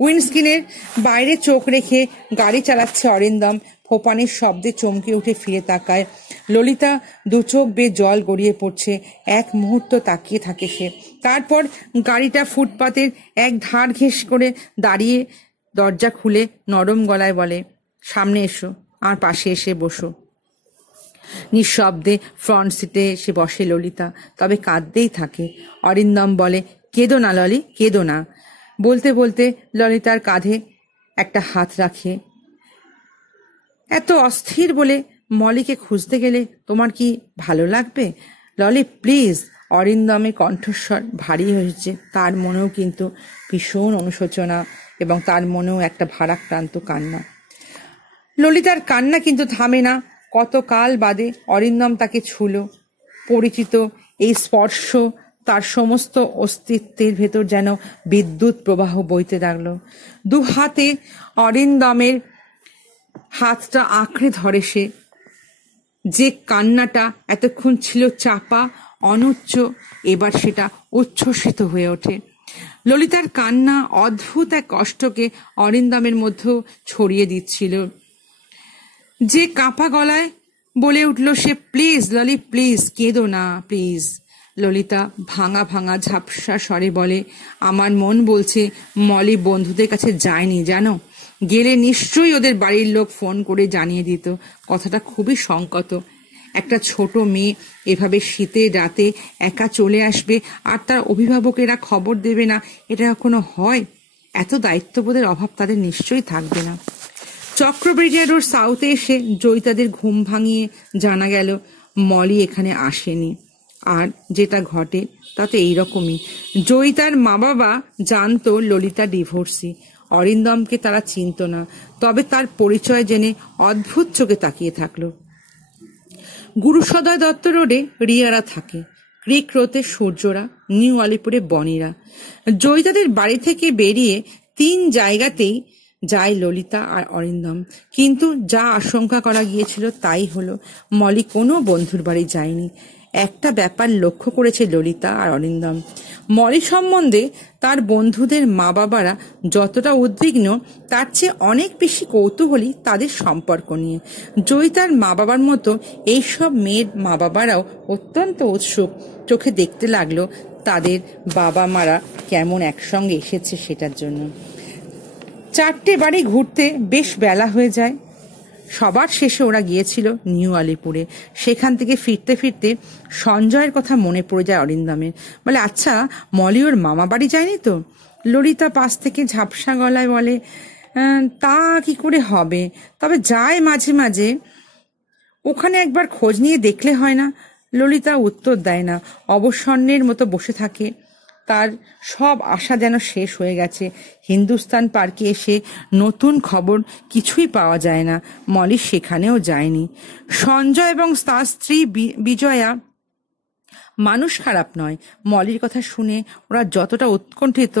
উইন্ডস্ক্রিনের বাইরে চোখ রেখে গাড়ি চালাচ্ছে অরিন্দম। ফোপানের শব্দে চমকে উঠে ফিরে তাকায়। ললিতা দু চোখ বেয়ে জল গড়িয়ে পড়ছে। এক মুহূর্ত তাকিয়ে থাকে সে। তারপর গাড়িটা ফুটপাতের এক ধার ঘেঁষ করে দাঁড়িয়ে দরজা খুলে নরম গলায় বলে, সামনে এসো, আমার পাশে এসে বসো। নিঃশব্দে ফ্রন্ট সিটে এসে বসে ললিতা, তবে কাঁদতেই থাকে। অরিন্দম বলে, কেঁদো না ললি, কেঁদো না। বলতে বলতে ললিতার কাঁধে একটা হাত রাখে। এত অস্থির বলে মলিকে খুঁজতে গেলে তোমার কি ভালো লাগবে? ললি প্লিজ। অরিন্দমের কণ্ঠস্বর ভারী হয়েছে। তার মনেও কিন্তু ভীষণ অনুশোচনা এবং তার মনেও একটা ভারাক্রান্ত কান্না। ললিতার কান্না কিন্তু থামে না। কতকাল বাদে অরিন্দম তাকে ছুঁল। পরিচিত এই স্পর্শ তার সমস্ত অস্তিত্বের ভেতর যেন বিদ্যুৎ প্রবাহ বইতে লাগল। দু হাতে অরিন্দমের হাতটা আঁকড়ে ধরে সে। যে কান্নাটা এতক্ষণ ছিল চাপা, অনুচ্চ, এবার সেটা উচ্ছ্বসিত হয়ে ওঠে। ললিতার কান্না অদ্ভুত এক কষ্টকে অরিন্দমের মধ্যেও ছড়িয়ে দিচ্ছিল। যে কাঁপা গলায় বলে উঠল সে, প্লিজ ললি, প্লিজ কেঁদো না, প্লিজ। ললিতা ভাঙা ভাঙা ঝাপসা স্বরে বলে, আমার মন বলছে মলি বন্ধুদের কাছে যায়নি জানো। গেলে নিশ্চয়ই ওদের বাড়ির লোক ফোন করে জানিয়ে দিত। কথাটা খুবই সংকট। একটা ছোট মেয়ে এভাবে শীতের রাতে একা চলে আসবে আর তার অভিভাবকেরা খবর দেবে না, এটা কখনো হয়? এত দায়িত্ববোধের অভাব তাদের নিশ্চয়ই থাকবে না। চক্রবৃটিয়া রোড সাউথে এসে জয়িতাদের ঘুম ভাঙিয়ে জানা গেল মলি এখানে আসেনি। আর যেটা ঘটে তা তো এইরকমই। জয়িতার মা বাবা জানতো ললিতা ডিভোর্সি। অরিন্দমকে তারা চিনত না, তবে তার পরিচয় জেনে অদ্ভুত চোখে তাকিয়ে থাকলো। গুরুসদয় দত্ত রোডে রিয়ারা থাকে, ক্রিক রোতে সূর্যরা, নিউ আলিপুরে বনিরা। জয়িতাদের বাড়ি থেকে বেরিয়ে 3 জায়গাতেই যায় ললিতা আর অরিন্দম। কিন্তু যা আশঙ্কা করা গিয়েছিল তাই হলো, মলি কোনো বন্ধুর বাড়ি যায়নি। একটা ব্যাপার লক্ষ্য করেছে ললিতা আর অরিন্দম, মলি সম্বন্ধে তার বন্ধুদের মা বাবারা যতটা উদ্বিগ্ন তার চেয়ে অনেক বেশি কৌতূহলী তাদের সম্পর্ক নিয়ে। জয়িতার মা বাবার মতো এইসব মেয়ের মা বাবারাও অত্যন্ত উৎসুক। চোখে দেখতে লাগলো তাদের বাবা মারা কেমন একসঙ্গে এসেছে সেটার জন্য। 4টে বাড়ি ঘুরতে বেশ বেলা হয়ে যায়। সবার শেষে ওরা গিয়েছিল নিউ আলিপুরে। সেখান থেকে ফিরতে ফিরতে সঞ্জয়ের কথা মনে পড়ে যায় অরিন্দমের। বলে, আচ্ছা মলি ওর মামা বাড়ি যায়নি তো? ললিতা পাশ থেকে ঝাপসা গলায় বলে, তা কি করে হবে, তবে যায় মাঝে মাঝে। ওখানে একবার খোঁজ নিয়ে দেখলে হয় না? ললিতা উত্তর দেয় না, অবসন্নের মতো বসে থাকে। তার সব আশা যেন শেষ হয়ে গেছে। হিন্দুস্তান পার্কে এসে নতুন খবর কিছুই পাওয়া যায় না। মলি সেখানেও যায়নি। সঞ্জয় এবং তার স্ত্রী বিজয়া মানুষ খারাপ নয়। মলির কথা শুনে ওরা যতটা উৎকণ্ঠিত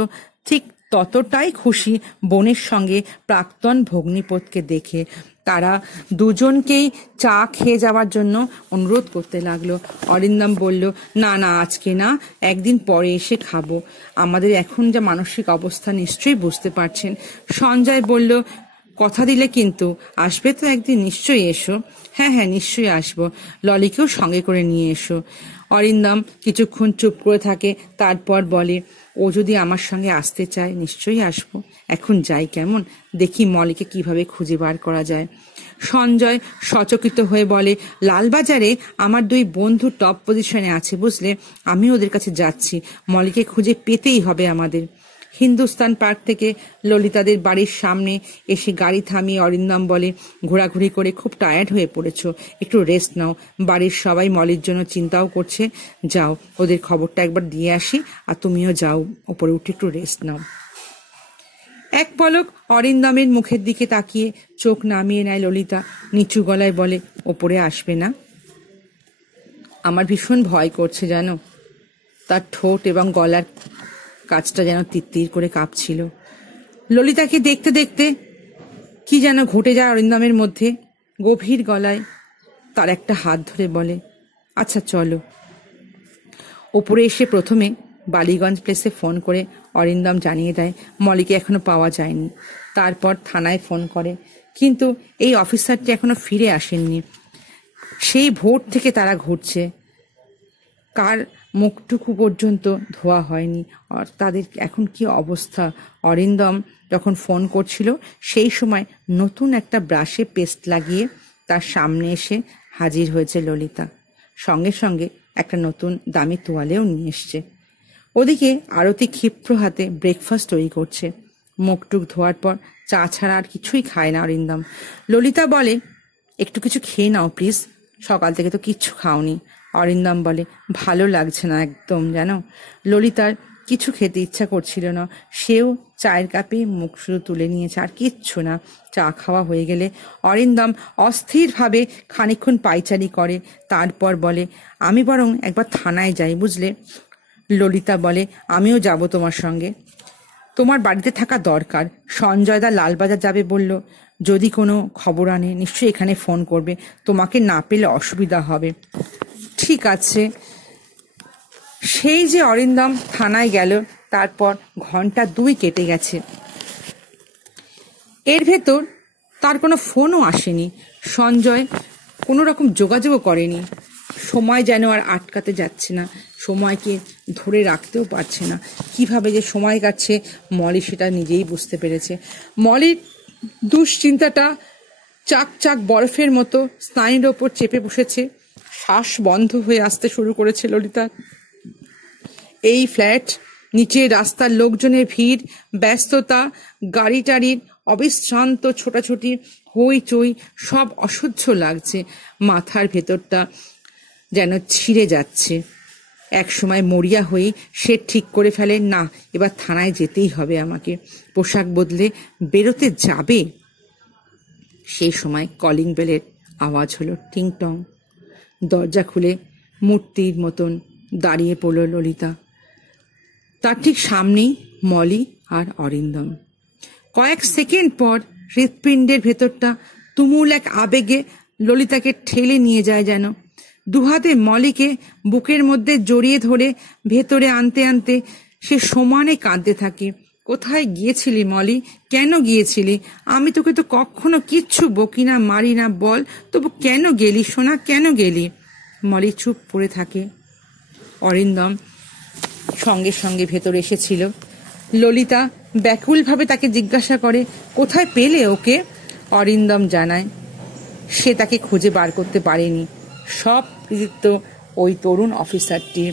ঠিক ততটাই খুশি বোনের সঙ্গে প্রাক্তন ভগ্নিপতিকে দেখে। তারা দুজনকেই চা খেয়ে যাওয়ার জন্য অনুরোধ করতে লাগলো। অরিন্দম বলল, না না আজকে না, একদিন পরে এসে খাবো। আমাদের এখন যা মানসিক অবস্থা নিশ্চয়ই বুঝতে পারছেন। সঞ্জয় বলল, কথা দিলে কিন্তু আসবে তো একদিন? নিশ্চয়ই এসো। হ্যাঁ হ্যাঁ নিশ্চয়ই আসবো, ললিকেও সঙ্গে করে নিয়ে এসো। অরিন্দম কিছুক্ষণ চুপ করে থাকে, তারপর বলে, ও যদি আমার সঙ্গে আসতে চায় নিশ্চয়ই আসবো। এখন যাই, কেমন দেখি মলিকে কিভাবে খুঁজে বার করা যায়। সঞ্জয় সচকিত হয়ে বলে, লালবাজারে আমার 2 বন্ধু টপ পজিশনে আছে বুঝলে, আমি ওদের কাছে যাচ্ছি। মলিকে খুঁজে পেতেই হবে আমাদের। হিন্দুস্তান পার্ক থেকে ললিতাদের বাড়ির সামনে এসে গাড়ি থামিয়ে অরিন্দম বলে, ঘোরাঘুরি করে খুব টায়ার্ড হয়ে পড়েছো, একটু রেস্ট নাও। বাড়ির সবাই মলির জন্য চিন্তাও করছে। যাও ওদের খবরটা একবার দিয়ে আসি, আর তুমিও যাও ওপরে উঠে একটু রেস্ট নাও। এক পলক অরিন্দমের মুখের দিকে তাকিয়ে চোখ নামিয়ে নেয় ললিতা। নিচু গলায় বলে, ওপরে আসবে না? আমার ভীষণ ভয় করছে জানো। তার ঠোঁট এবং গলার কাছটা যেন তিত্তির করে কাঁপছিল। ললিতাকে দেখতে দেখতে কি যেন ঘটে যায় অরিন্দমের মধ্যে। গভীর গলায় তার একটা হাত ধরে বলে, আচ্ছা চলো। ওপরে এসে প্রথমে বালিগঞ্জ প্লেসে ফোন করে অরিন্দম জানিয়ে দেয় মলিকে এখনো পাওয়া যায়নি। তারপর থানায় ফোন করে, কিন্তু এই অফিসারটি এখনো ফিরে আসেননি। সেই ভোর থেকে তারা ঘুরছে, কার মুখটুকু পর্যন্ত ধোয়া হয়নি। আর তাদের এখন কি অবস্থা। অরিন্দম যখন ফোন করছিল সেই সময় নতুন একটা ব্রাশে পেস্ট লাগিয়ে তার সামনে এসে হাজির হয়েছে ললিতা। সঙ্গে সঙ্গে একটা নতুন দামি তোয়ালেও নিয়ে এসছে। ওদিকে আরতি ক্ষিপ্র হাতে ব্রেকফাস্ট তৈরি করছে। মুখটুক ধোয়ার পর চা ছাড়া আর কিছুই খায় না অরিন্দম। ললিতা বলে, একটু কিছু খেয়ে নাও প্লিজ, সকাল থেকে তো কিচ্ছু খাওনি। অরিন্দম বলে, ভালো লাগছে না একদম জানো। ললিতার কিছু খেতে ইচ্ছা করছিল না। সেও চায়ের কাপে মুখ শুধু তুলে নিয়েছে, আর কিচ্ছু না। চা খাওয়া হয়ে গেলে অরিন্দম অস্থিরভাবে খানিকক্ষণ পায়চারি করে, তারপর বলে, আমি বরং একবার থানায় যাই বুঝলে। ললিতা বলে, আমিও যাব তোমার সঙ্গে। তোমার বাড়িতে থাকা দরকার। সঞ্জয়দা লালবাজার যাবে বলল, যদি কোনো খবর আনে নিশ্চয়ই এখানে ফোন করবে, তোমাকে না পেলে অসুবিধা হবে। ঠিক আছে। সেই যে অরিন্দম থানায় গেল, তারপর ঘন্টা 2 কেটে গেছে। এর ভেতর তার কোনো ফোনও আসেনি। সঞ্জয় কোনো রকম যোগাযোগও করেনি। সময় যেন আর আটকাতে যাচ্ছে না, সময়কে ধরে রাখতেও পারছে না। কিভাবে যে সময় কাটছে মলি সেটা নিজেই বুঝতে পেরেছে। মলির দুশ্চিন্তাটা চাক চাক বরফের মতো স্নায়ুর ওপর চেপে বসেছে। শ্বাস বন্ধ হয়ে আসতে শুরু করেছে ললিতা। এই ফ্ল্যাট, নিচে রাস্তার লোকজনের ভিড়, ব্যস্ততা, গাড়ি টাড়ির অবিশ্রান্ত ছোটাছুটি, হইচই, সব অসহ্য লাগছে। মাথার ভেতরটা যেন ছিঁড়ে যাচ্ছে। এক সময় মরিয়া হয়ে সে ঠিক করে ফেলে, না এবার থানায় যেতেই হবে আমাকে, পোশাক বদলে বেরোতে যাবে। সেই সময় কলিং বেলের আওয়াজ হলো, টিং টং। দরজা খুলে মূর্তির মতন দাঁড়িয়ে পড়ল ললিতা। তার ঠিক সামনেই মলি আর অরিন্দম। কয়েক সেকেন্ড পর হৃৎপিণ্ডের ভেতরটা তুমুল এক আবেগে ললিতাকে ঠেলে নিয়ে যায় যেন। দুহাতে মলিকে বুকের মধ্যে জড়িয়ে ধরে ভেতরে আনতে আনতে সে সমানে কাঁদতে থাকে। কোথায় গিয়েছিলি মলি? কেন গিয়েছিলি? আমি তোকে তো কখনো কিচ্ছু বকি না, মারি না, বল তবু কেন গেলি সোনা, কেন গেলি? মলি চুপ পড়ে থাকে। অরিন্দম সঙ্গে সঙ্গে ভেতরে এসেছিল। ললিতা ব্যাকুলভাবে তাকে জিজ্ঞাসা করে, কোথায় পেলে ওকে? অরিন্দম জানায় সে তাকে খুঁজে বার করতে পারেনি। সব কৃতিত্ব ওই তরুণ অফিসারটির।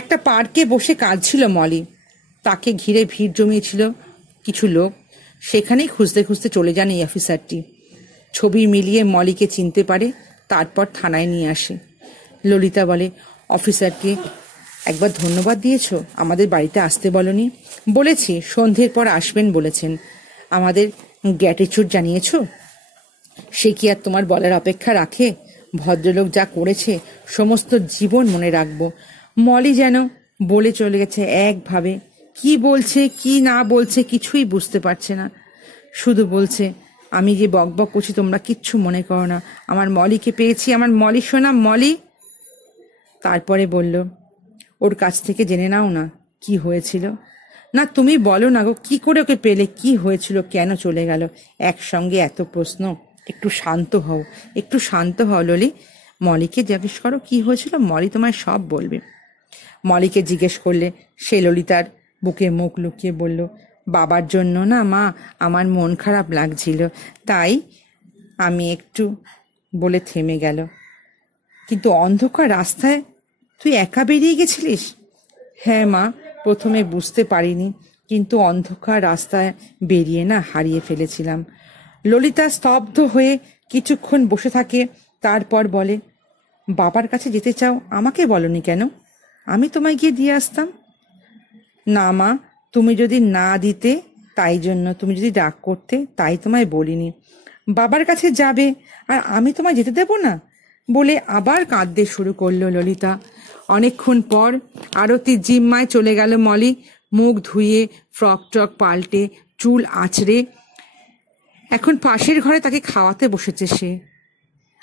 একটা পার্কে বসে কাঁদছিল মলি। তাকে ঘিরে ভিড় জমিয়েছিল কিছু লোক। সেখানেই খুঁজতে খুঁজতে চলে যান এই অফিসারটি। ছবি মিলিয়ে মলিকে চিনতে পারে, তারপর থানায় নিয়ে আসে। ললিতা বলে, অফিসারকে একবার ধন্যবাদ দিয়েছ, আমাদের বাড়িতে আসতে বলনি? বলেছি, সন্ধ্যের পর আসবেন বলেছেন। আমাদের গ্র্যাটিটিউড জানিয়েছ? সে কি আর তোমার বলার অপেক্ষা রাখে? ভদ্রলোক যা করেছে সমস্ত জীবন মনে রাখবো। মলি যেন বলে চলে গেছে একভাবে। কি বলছে কি না বলছে কিছুই বুঝতে পারছে না। শুধু বলছে, আমি যে বকবক করছি তোমরা কিচ্ছু মনে করো না, আমার মলিকে পেয়েছি, আমার মলি সোনা মলি। তারপরে বলল, ওর কাছ থেকে জেনে নাও না কি হয়েছিল। না তুমি বলো না গো, কি করে ওকে পেলে, কি হয়েছিল, কেন চলে গেল? একসঙ্গে এত প্রশ্ন, একটু শান্ত হও, একটু শান্ত হও ললি। মলিকে জিজ্ঞেস করো কি হয়েছিল, মলি তোমায় সব বলবে। মলিকে জিজ্ঞেস করলে সে ললিতার বুকে মুখ লুকিয়ে বলল, বাবার জন্য না মা, আমার মন খারাপ লাগছিল, তাই আমি একটু, বলে থেমে গেল। কিন্তু অন্ধকার রাস্তায় তুই একা বেরিয়ে গেছিলিস? হ্যাঁ মা, প্রথমে বুঝতে পারিনি, কিন্তু অন্ধকার রাস্তায় বেরিয়ে না হারিয়ে ফেলেছিলাম। ললিতা স্তব্ধ হয়ে কিছুক্ষণ বসে থাকে, তারপর বলে, বাবার কাছে যেতে চাও, আমাকে বলনি কেন? আমি তোমায় গিয়ে দিয়ে আসতাম। না মা, তুমি যদি না দিতে তাই জন্য, তুমি যদি রাগ করতে তাই তোমায় বলিনি। বাবার কাছে যাবে আর আমি তোমায় যেতে দেব না? বলে আবার কাঁদতে শুরু করলো ললিতা। অনেকক্ষণ পর আরতির জিম্মায় চলে গেল মলি। মুখ ধুয়ে, ফ্রক ট্রক পাল্টে, চুল আঁচড়ে এখন পাশের ঘরে তাকে খাওয়াতে বসেছে সে।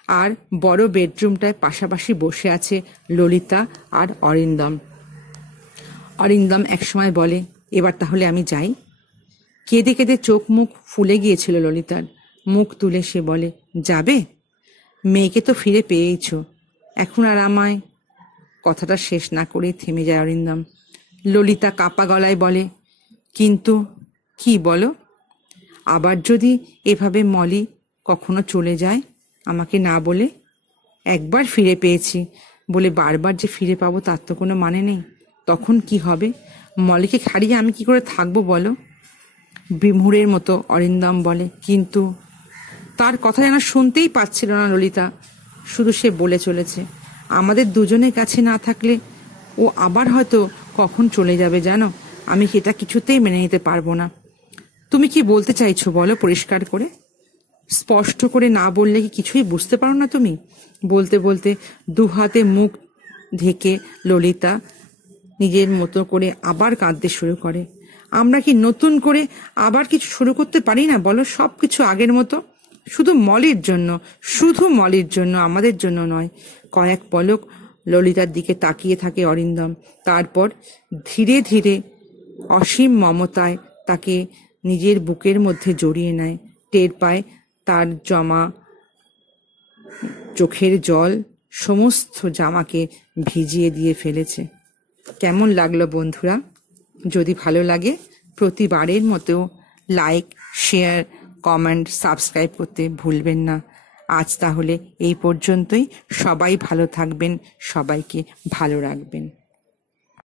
আর বড় বেডরুমটায় পাশাপাশি বসে আছে ললিতা আর অরিন্দম। অরিন্দম একসময় বলে, এবার তাহলে আমি যাই। কেঁদে কেঁদে চোখ মুখ ফুলে গিয়েছিল ললিতার। মুখ তুলে সে বলে, যাবে? মেয়েকে তো ফিরে পেয়েইছ, এখন আর আমায়। কথাটা শেষ না করেই থেমে যায় অরিন্দম। ললিতা কাপা গলায় বলে, কিন্তু কি বলো? আবার যদি এভাবে মলি কখনো চলে যায় আমাকে না বলে? একবার ফিরে পেয়েছি বলে বারবার যে ফিরে পাবো তার তো কোনো মানে নেই। তখন কি হবে? মলিকে হারিয়ে আমি কি করে থাকবো বলো? বিমূঢ়ের মতো অরিন্দম বলে, কিন্তু তার কথা যেন শুনতেই পাচ্ছিল না ললিতা। শুধু সে বলে চলেছে, আমাদের দুজনের কাছে না থাকলে ও আবার হয়তো কখন চলে যাবে জানো? আমি এটা কিছুতেই মেনে নিতে পারবো না। তুমি কি বলতে চাইছো বলো পরিষ্কার করে? স্পষ্ট করে না বললে কি কিছুই বুঝতে পারো না তুমি? বলতে বলতে দু হাতে মুখ ঢেকে ললিতা নিজের মতো করে আবার কাঁদতে শুরু করে। আমরা কি নতুন করে আবার কিছু শুরু করতে পারি না বলো? সব কিছু আগের মতো, শুধু মলির জন্য, শুধু মলির জন্য, আমাদের জন্য নয়। কয়েক পলক ললিতার দিকে তাকিয়ে থাকে অরিন্দম, তারপর ধীরে ধীরে অসীম মমতায় তাকে নিজের বুকের মধ্যে জড়িয়ে নেয়। টের পায় তার জমা চোখের জল সমস্ত জামাকে ভিজিয়ে দিয়ে ফেলেছে। কেমন লাগলো বন্ধুরা? যদি ভালো লাগে প্রতিবারের মতো লাইক, শেয়ার, কমেন্ট, সাবস্ক্রাইব করতে ভুলবেন না। আজ তাহলে এই পর্যন্তই। সবাই ভালো থাকবেন, সবাইকে ভালো রাখবেন।